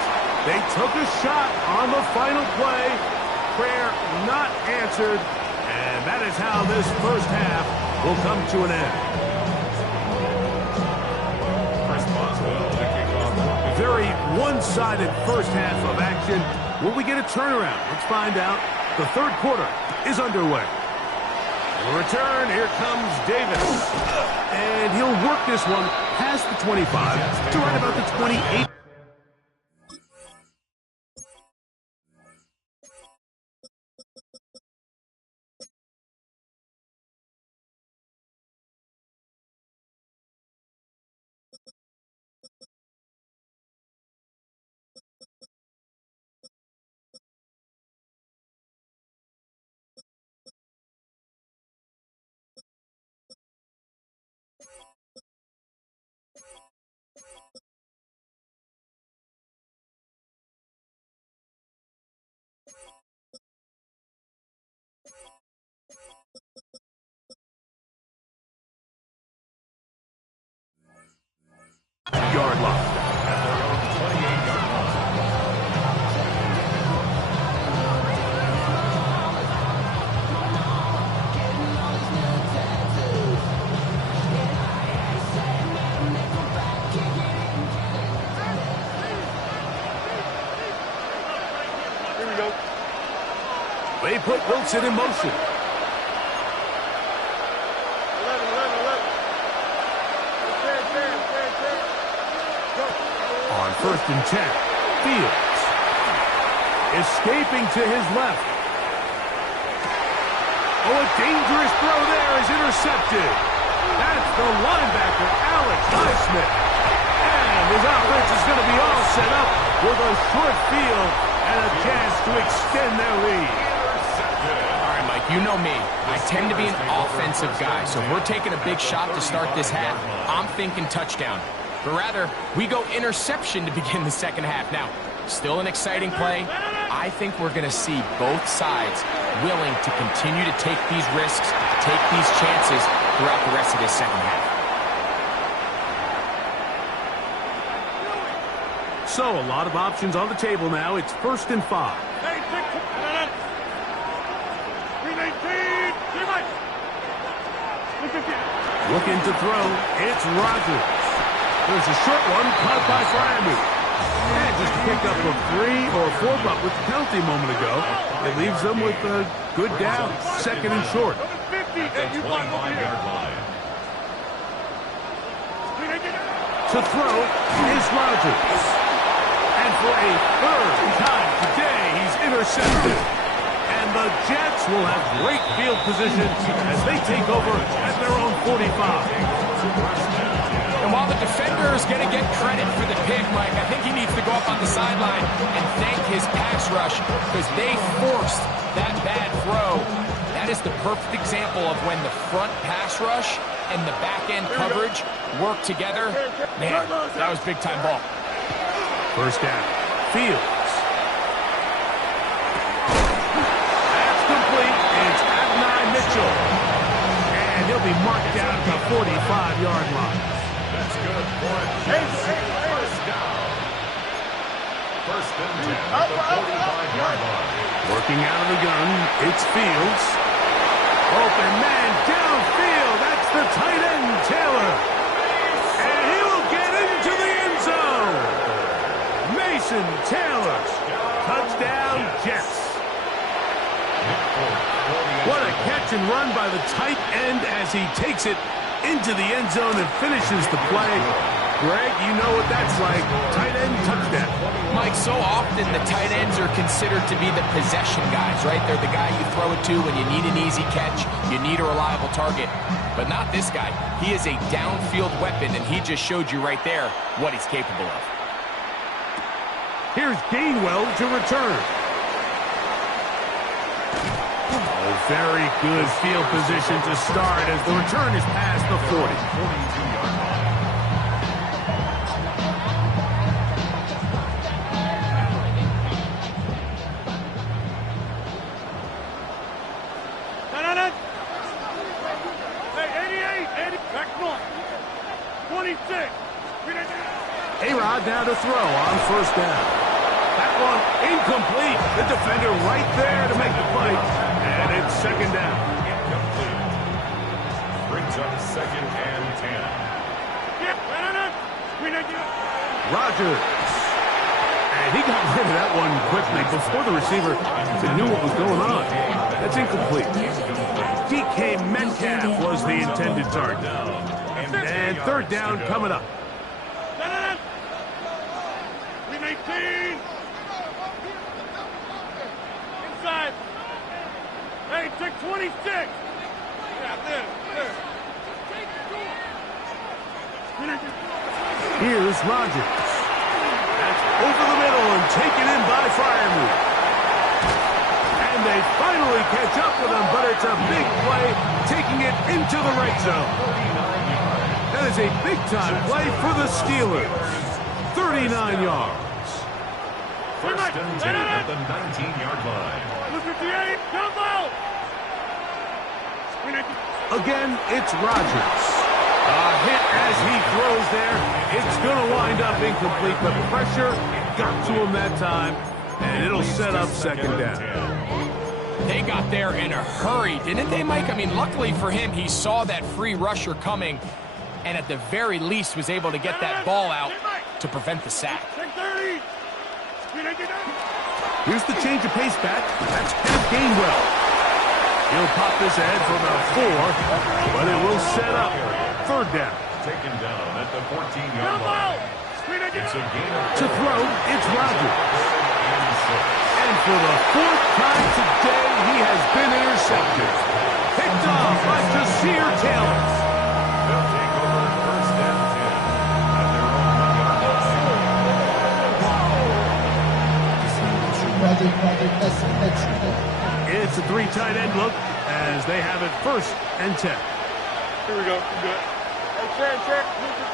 They took a shot on the final play. Prayer not answered. And that is how this first half will come to an end. Chris Boswell to kick off. Very one-sided first half of action. Will we get a turnaround? Let's find out. The third quarter is underway. In return, here comes Davis. And he'll work this one past the 25 to right about the 28. Yard line. At their own 28-yard line. Here we go. They put Wilson in motion. 11. first and 10. Fields. Escaping to his left. Oh, a dangerous throw there is intercepted. That's the linebacker, Alex Highsmith. And his offense is going to be all set up with a short field and a chance to extend their lead. All right, Mike, you know me. I tend to be an offensive guy, so if we're taking a big shot to start this half, I'm thinking touchdown. But rather, we go interception to begin the second half. Now, still an exciting play. I think we're going to see both sides willing to continue to take these risks, take these chances throughout the rest of this second half. So, a lot of options on the table now. It's 1st and 5. Looking to throw. It's Rogers. There's a short one caught by Fryermuth. And just picked up a 3 or 4, but with the penalty a moment ago, it leaves them with a good down. 2nd and short. At the 25-yard line. To throw is Rogers. And for a 3rd time today, he's intercepted. And the Jets will have great field position as they take over at their own 45. And while the defender is going to get credit for the pick, Mike, I think he needs to go up on the sideline and thank his pass rush because they forced that bad throw. That is the perfect example of when the front pass rush and the back-end coverage work together. Man, that was big-time ball. First down. Fields. That's complete. It's Adonai Mitchell. And he'll be marked down at the 45-yard line. That's good for a first down. 1st and 10 at the 45-yard line. Working out of the gun, it's Fields. Open man downfield. That's the tight end, Taylor. And he will get into the end zone. Mason Taylor. Touchdown, Jets. What a catch and run by the tight end as he takes it into the end zone and finishes the play. Greg, you know what that's like. Tight end touchdown. Mike, so often the tight ends are considered to be the possession guys, right? They're the guy you throw it to when you need an easy catch, you need a reliable target. But not this guy. He is a downfield weapon, and he just showed you right there what he's capable of. Here's Gainwell to return. Very good field position to start as the return is past the 40. 42-yard line. A-Rod now to throw on first down. That one incomplete. The defender right there to make the play. And it's 2nd down. Incomplete. Brings up 2nd and 10. Rogers. And he got rid of that one quickly before the receiver knew what was going on. That's incomplete. DK Metcalf was the intended target. And 3rd down coming up. Inside. Hey, check 26. Yeah, there. Here's Rogers. That's over the middle and taken in by Fryermuth. And they finally catch up with him, but it's a big play, taking it into the right zone. That is a big-time play for the Steelers. 39 yards. 1st and 10 at the 19-yard line. Again, it's Rogers. A hit as he throws there. It's going to wind up incomplete. The pressure got to him that time, and it'll set up 2nd down. They got there in a hurry, didn't they, Mike? I mean, luckily for him, he saw that free rusher coming, and at the very least was able to get that ball out to prevent the sack. Here's the change of pace back. That's Kenneth Gainwell. He'll pop this ahead for about 4, but it will set up 3rd down. Taken down at the 14-yard line. To throw, it's Rodgers. And for the fourth time today, he has been intercepted. Picked off by Jasir Taylor. They'll take over first and 10 at their own 1-yard line. It's a 3 tight end look as they have it first and 10. Here we go. We're good. Hey, check.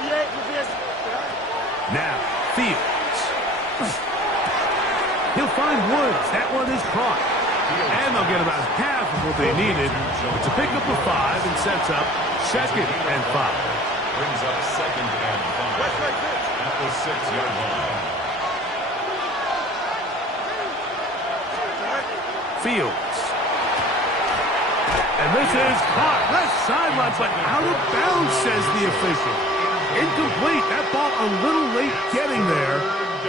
58. Now, Fields. He'll find Woods. That one is caught. And they'll get about half of what they needed. It's a pickup of 5 and sets up second and 5. Brings up second and 5 at the 6-yard line. Fields. And this is caught left sideline, but out of bounds, says the official. Incomplete. That ball a little late getting there.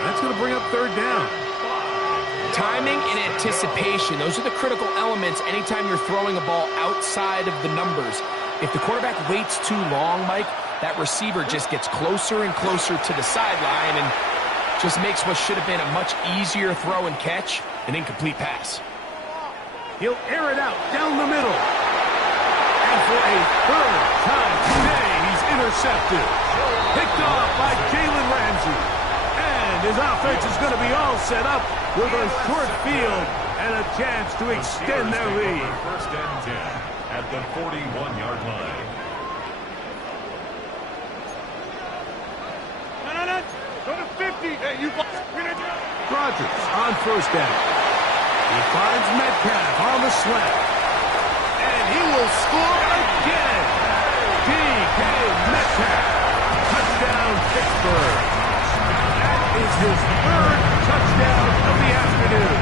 That's going to bring up third down. Timing and anticipation, those are the critical elements anytime you're throwing a ball outside of the numbers. If the quarterback waits too long, Mike, that receiver just gets closer and closer to the sideline and just makes what should have been a much easier throw and catch an incomplete pass. He'll air it out down the middle. And for a third time today, he's intercepted. Picked off by Jalen Ramsey. And his offense is going to be all set up with a short field and a chance to extend their lead. First and 10 at the 41-yard line. No. Go to 50. Hey, you. Rodgers on first down. He finds Metcalf on the slant. And he will score again. D.K. Metcalf. Touchdown, Pittsburgh. That is his third touchdown of the afternoon.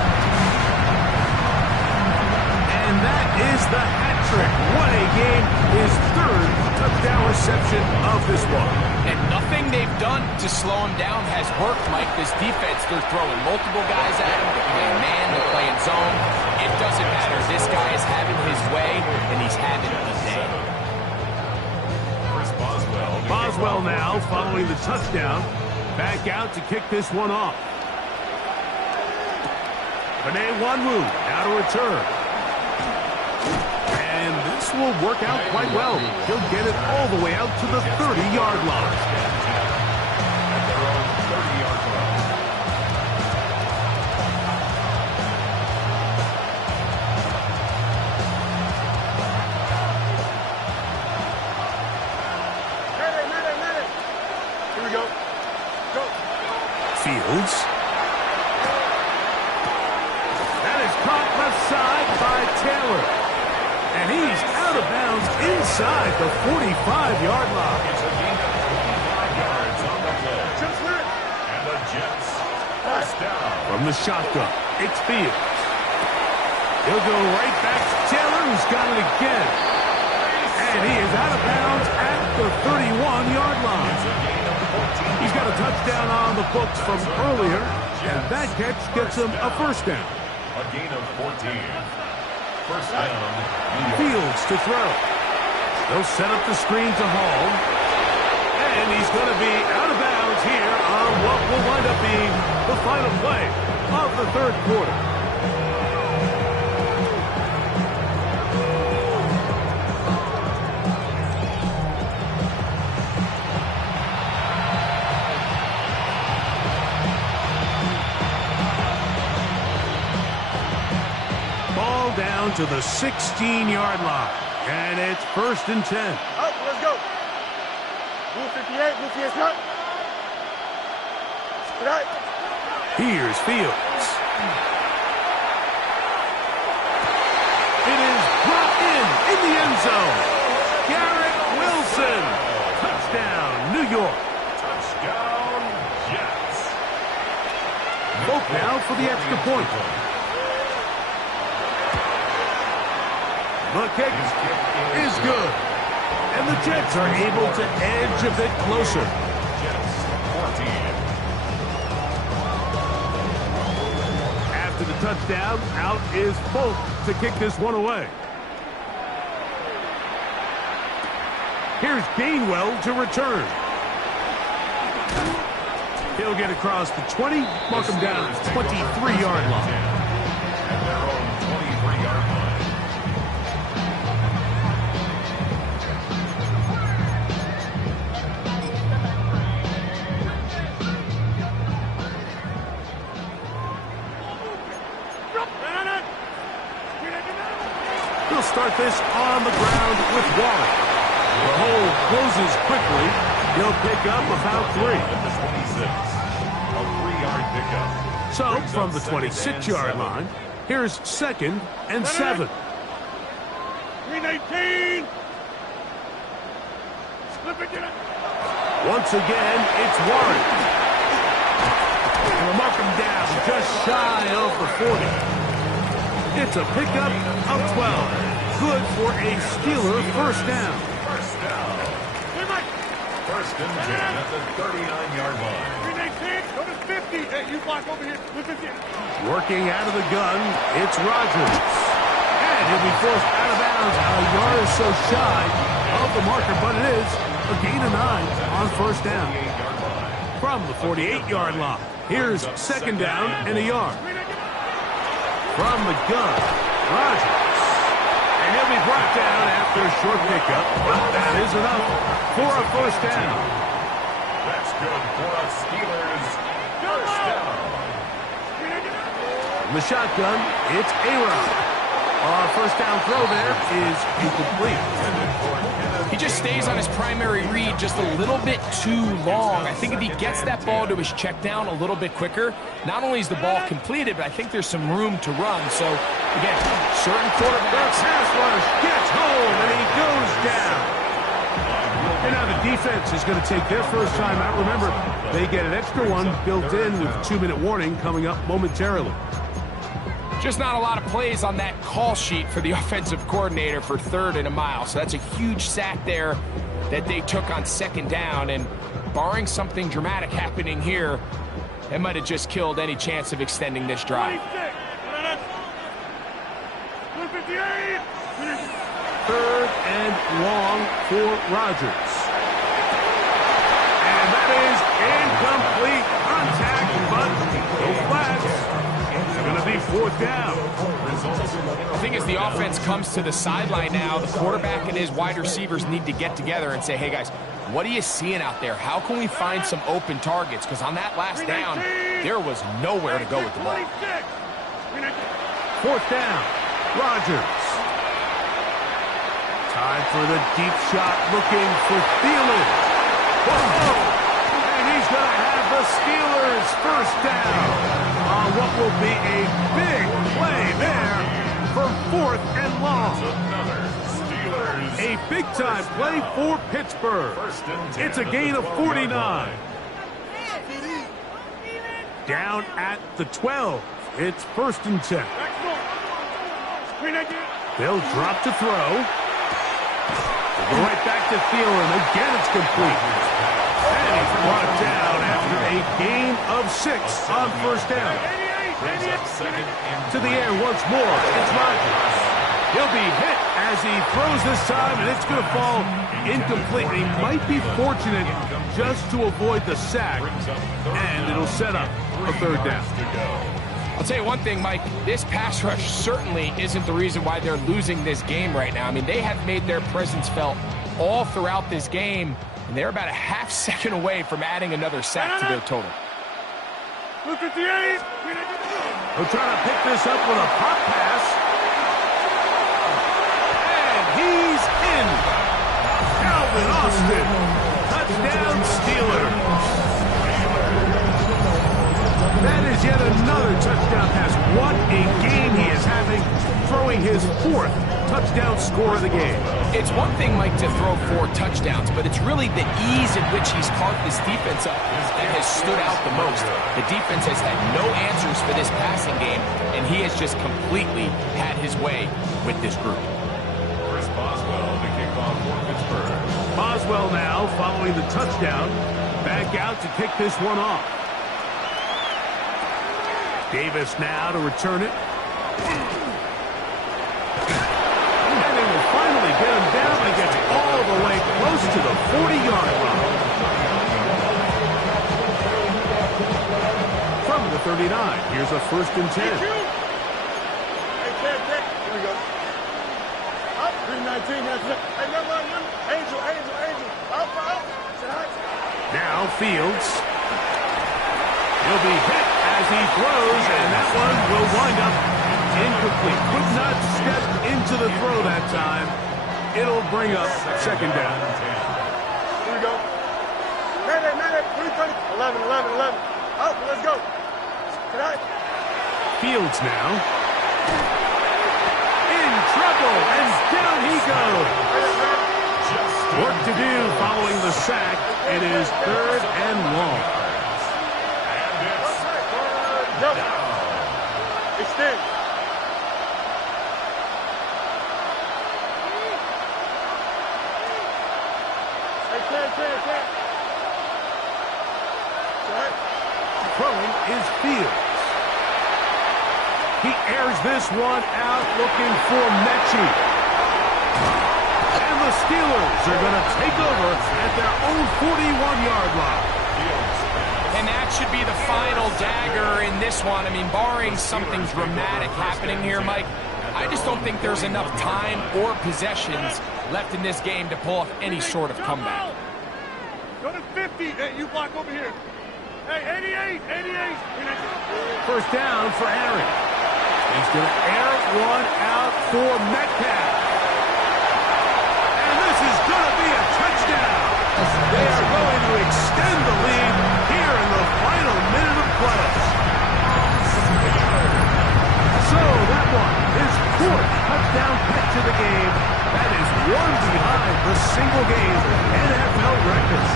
And that is the hat trick. What a game. His third touchdown reception of this one. And nothing they've done to slow him down has worked, Mike. This defense, they're throwing multiple guys at him. They're playing man, they're playing zone. It doesn't matter. This guy is having his way, and he's having the day. Boswell now following the touchdown. Back out to kick this one off. Benet Wanwu now to return. And this will work out quite well. He'll get it all the way out to the 30-yard line. At their own 30-yard line. Here we go. Go. Fields. That is caught left side by Taylor. And he's out of bounds inside the 45-yard line. It's a gain of 25 yards on the play. And the Jets first down. From the shotgun, it's Fields. He'll go right back to Taylor, who's got it again. And he is out of bounds at the 31-yard line. He's got a touchdown on the books from earlier, and that catch gets him a first down. A gain of 14. First down. Fields to throw. They'll set up the screen to Hall. And he's going to be out of bounds here on what will wind up being the final play of the third quarter. Ball down to the 16-yard line. And it's first and 10. Up, let's go. Blue 58, blue 58, cut. Right. Here's Fields. It is brought in the end zone. Garrett Wilson. Touchdown, New York. Touchdown, Jets. Both now for the extra point. The kick is good. And the Jets are able to edge a bit closer. Jets 14. After the touchdown, out is Folk to kick this one away. Here's Gainwell to return. He'll get across the 20, mark him down at the 23-yard line. At their own 23-yard line. He'll start this on the ground with Warren. The hole closes quickly. He'll pick up about 3. At the 26. A 3-yard pickup. So, from the 26-yard line, here's 2nd and 7. 319. Once again, it's Warren. We'll mark him down just shy of the 40. It's a pickup of 12. Good for a Steeler first down. First down. First and 10 at the 39-yard line. 319. Go to 50. Hey, you block over here. Working out of the gun, it's Rodgers. And he'll be forced out of bounds a yard or so shy of the marker, but it is a gain of 9 on first down. From the 48-yard line, here's 2nd down and a yard. From the gun, Rodgers. And he'll be brought down after a short pickup, but that is enough for a first down. That's good for a Steelers first down. From the shotgun, it's A-Rod. First down throw there is incomplete. He just stays on his primary read just a little bit too long. I think if he gets that ball to his check down a little bit quicker, not only is the ball completed, but I think there's some room to run. So, again, certain quarterbacks... The pass rush gets home, and he goes down. And now the defense is going to take their first time out. Remember, they get an extra one built in with 2-minute warning coming up momentarily. Just not a lot of plays on that call sheet for the offensive coordinator for 3rd and a mile. So that's a huge sack there that they took on 2nd down. And barring something dramatic happening here, it might have just killed any chance of extending this drive. 3rd and long for Rodgers. And that is incomplete contact, but no flags. It's going to be 4th down. The thing is, the offense comes to the sideline now. The quarterback and his wide receivers need to get together and say, hey, guys, what are you seeing out there? How can we find some open targets? Because on that last down, there was nowhere to go with the ball. 4th down, Rodgers. Time for the deep shot, looking for Thielen. Whoa! And he's going to have the Steelers first down on what will be a big play there for 4th and long. A big-time play for Pittsburgh. It's a gain of 49. Down at the 12. It's 1st and 10. They'll drop to throw. Right back to Thielen. Again, it's complete. And he's brought down after a gain of 6 on first down. To the air once more. It's Rodgers. He'll be hit as he throws this time, and it's going to fall incomplete. He might be fortunate just to avoid the sack, and it'll set up a 3rd down. I'll tell you one thing, Mike, this pass rush certainly isn't the reason why they're losing this game right now. I mean, they have made their presence felt all throughout this game, and they're about a half second away from adding another sack to their total. Look at the 8. We're trying to pick this up with a pop pass. And he's in. Calvin Austin. Touchdown, Steelers. That is yet another touchdown pass. What a game he is having, throwing his 4th touchdown score of the game. It's one thing, Mike, to throw 4 touchdowns, but it's really the ease in which he's carved this defense up that has stood out the most. The defense has had no answers for this passing game, and he has just completely had his way with this group. Chris Boswell to kick off for Pittsburgh. Boswell now, following the touchdown, back out to kick this one off. Davis now to return it. And they will finally get him down, and he gets all the way close to the 40-yard line. Here's a 1st and 10. Hey, Ted. Here we go. Up, 319. Hey, number. Angel. Up. Now Fields. He'll be hit as he throws, and that one will wind up incomplete. Could not step into the throw that time. It'll bring up 2nd down. Here we go. Man, 330. 11. Up, let's go. Tonight. Fields now. In trouble, and down he goes. Work to do following the sack. It is 3rd and long. And it's Jump. Extend. Hey, Ted. Throwing is Fields. He airs this one out looking for Mechie. And the Steelers are going to take over at their own 41-yard line. And that should be the final dagger in this one. I mean, barring something dramatic happening here, Mike, I just don't think there's enough time or possessions left in this game to pull off any sort of comeback. Go to 50. Hey, you block over here. Hey, 88. 1st down for Aaron. He's going to air one out for Metcalf. And this is going to be a touchdown. They are going to extend the lead here in the final minute of play. So that one is 4th touchdown catch of the game. That is one behind the single-game NFL record.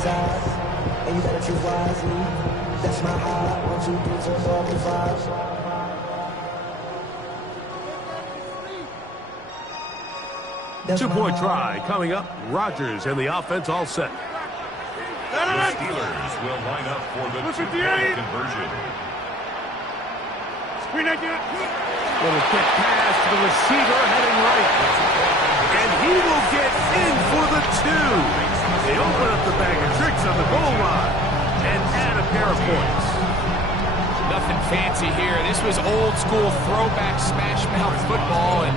And you better choose wisely. That's my heart. 1, 2, 3, 4, 5. Two-point try coming up. Rodgers and the offense all set. The Steelers will line up for the 2-point conversion. Screen again. Little quick pass to the receiver heading right. And he will get in for the 2. They open up the bag of tricks on the goal line and add a pair of points. Nothing fancy here. This was old school throwback smash mouth football, and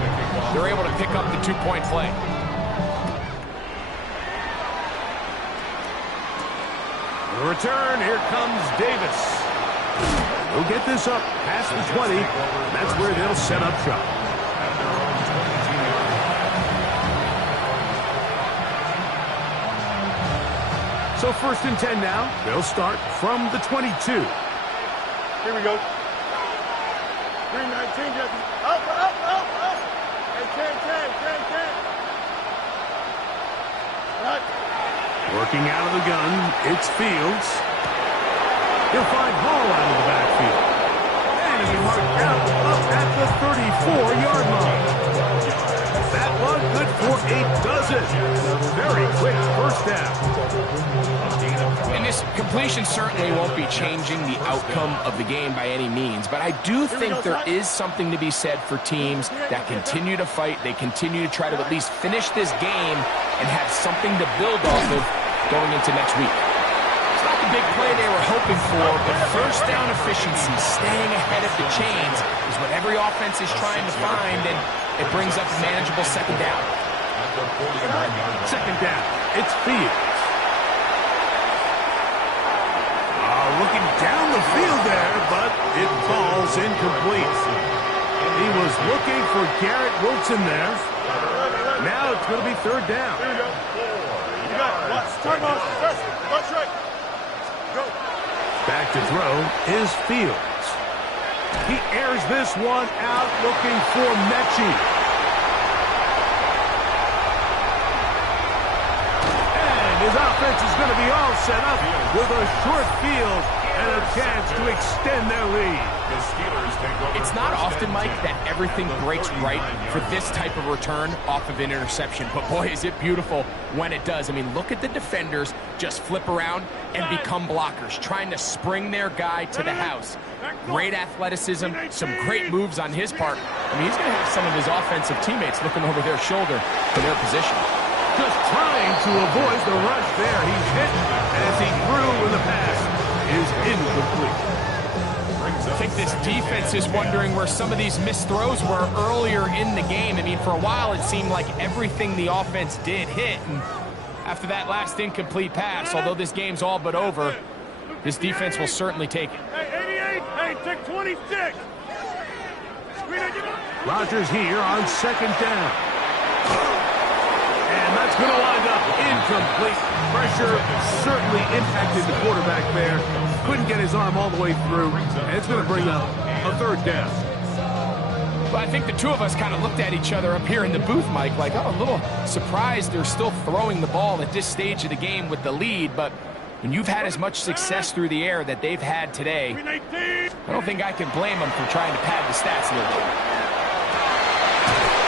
they're able to pick up the 2-point play. The return, here comes Davis. He'll get this up past the 20. That's where they'll set up shop. So 1st and 10 now. They'll start from the 22. Here we go. 319. Up. Hey, 10. Right. Working out of the gun, it's Fields. He'll find Hall out of the backfield. And he marked out up at the 34-yard line. That one good for a dozen. Very quick 1st down. And this completion certainly won't be changing the outcome of the game by any means, but I do think there is something to be said for teams that continue to fight. They continue to try to at least finish this game and have something to build off of going into next week. It's not the big play they were hoping for, but 1st down efficiency, staying ahead of the chains, is what every offense is trying to find, and it brings up a manageable 2nd down. 2nd down, it's Fields. Looking down the field there, but it falls incomplete. He was looking for Garrett Wilson there. Now it's going to be 3rd down. Here we go. You got it. Watch. Turn on. Watch right. Go. Back to throw is Fields. He airs this one out looking for Mechie. And his offense is going to be all set up with a short field and a chance to extend their lead. The Steelers take over. It's not often, Mike, that everything breaks right for this type of return off of an interception. But, boy, is it beautiful when it does. I mean, look at the defenders just flip around and become blockers, trying to spring their guy to the house. Great athleticism, some great moves on his part. I mean, he's going to have some of his offensive teammates looking over their shoulder for their position. Just trying to avoid the rush there. He's hit as he threw when the pass is incomplete. I think this defense is wondering where some of these missed throws were earlier in the game. I mean, for a while, it seemed like everything the offense did hit. And after that last incomplete pass, although this game's all but over, this defense will certainly take it. Hey, 88. Hey, take 26. Rodgers here on second down. And that's going to wind up incomplete. Pressure certainly impacted the quarterback there. Couldn't get his arm all the way through. And it's going to bring up a third down. Well, I think the two of us kind of looked at each other up here in the booth, Mike, like, oh, a little surprised they're still throwing the ball at this stage of the game with the lead. But when you've had as much success through the air that they've had today, I don't think I can blame them for trying to pad the stats a little bit.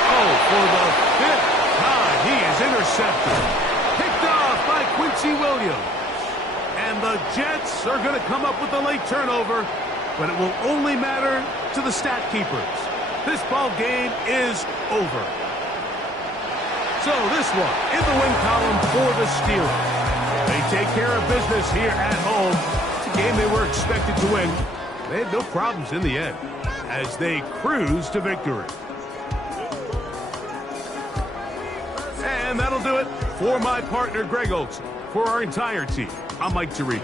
Oh, for the fifth time, he is intercepted. Picked off by Quincy Williams. And the Jets are going to come up with a late turnover, but it will only matter to the stat keepers. This ball game is over. So this one in the win column for the Steelers. They take care of business here at home. It's a game they were expected to win. They had no problems in the end as they cruise to victory. And that'll do it for my partner, Greg Olson. For our entire team, I'm Mike Tirico.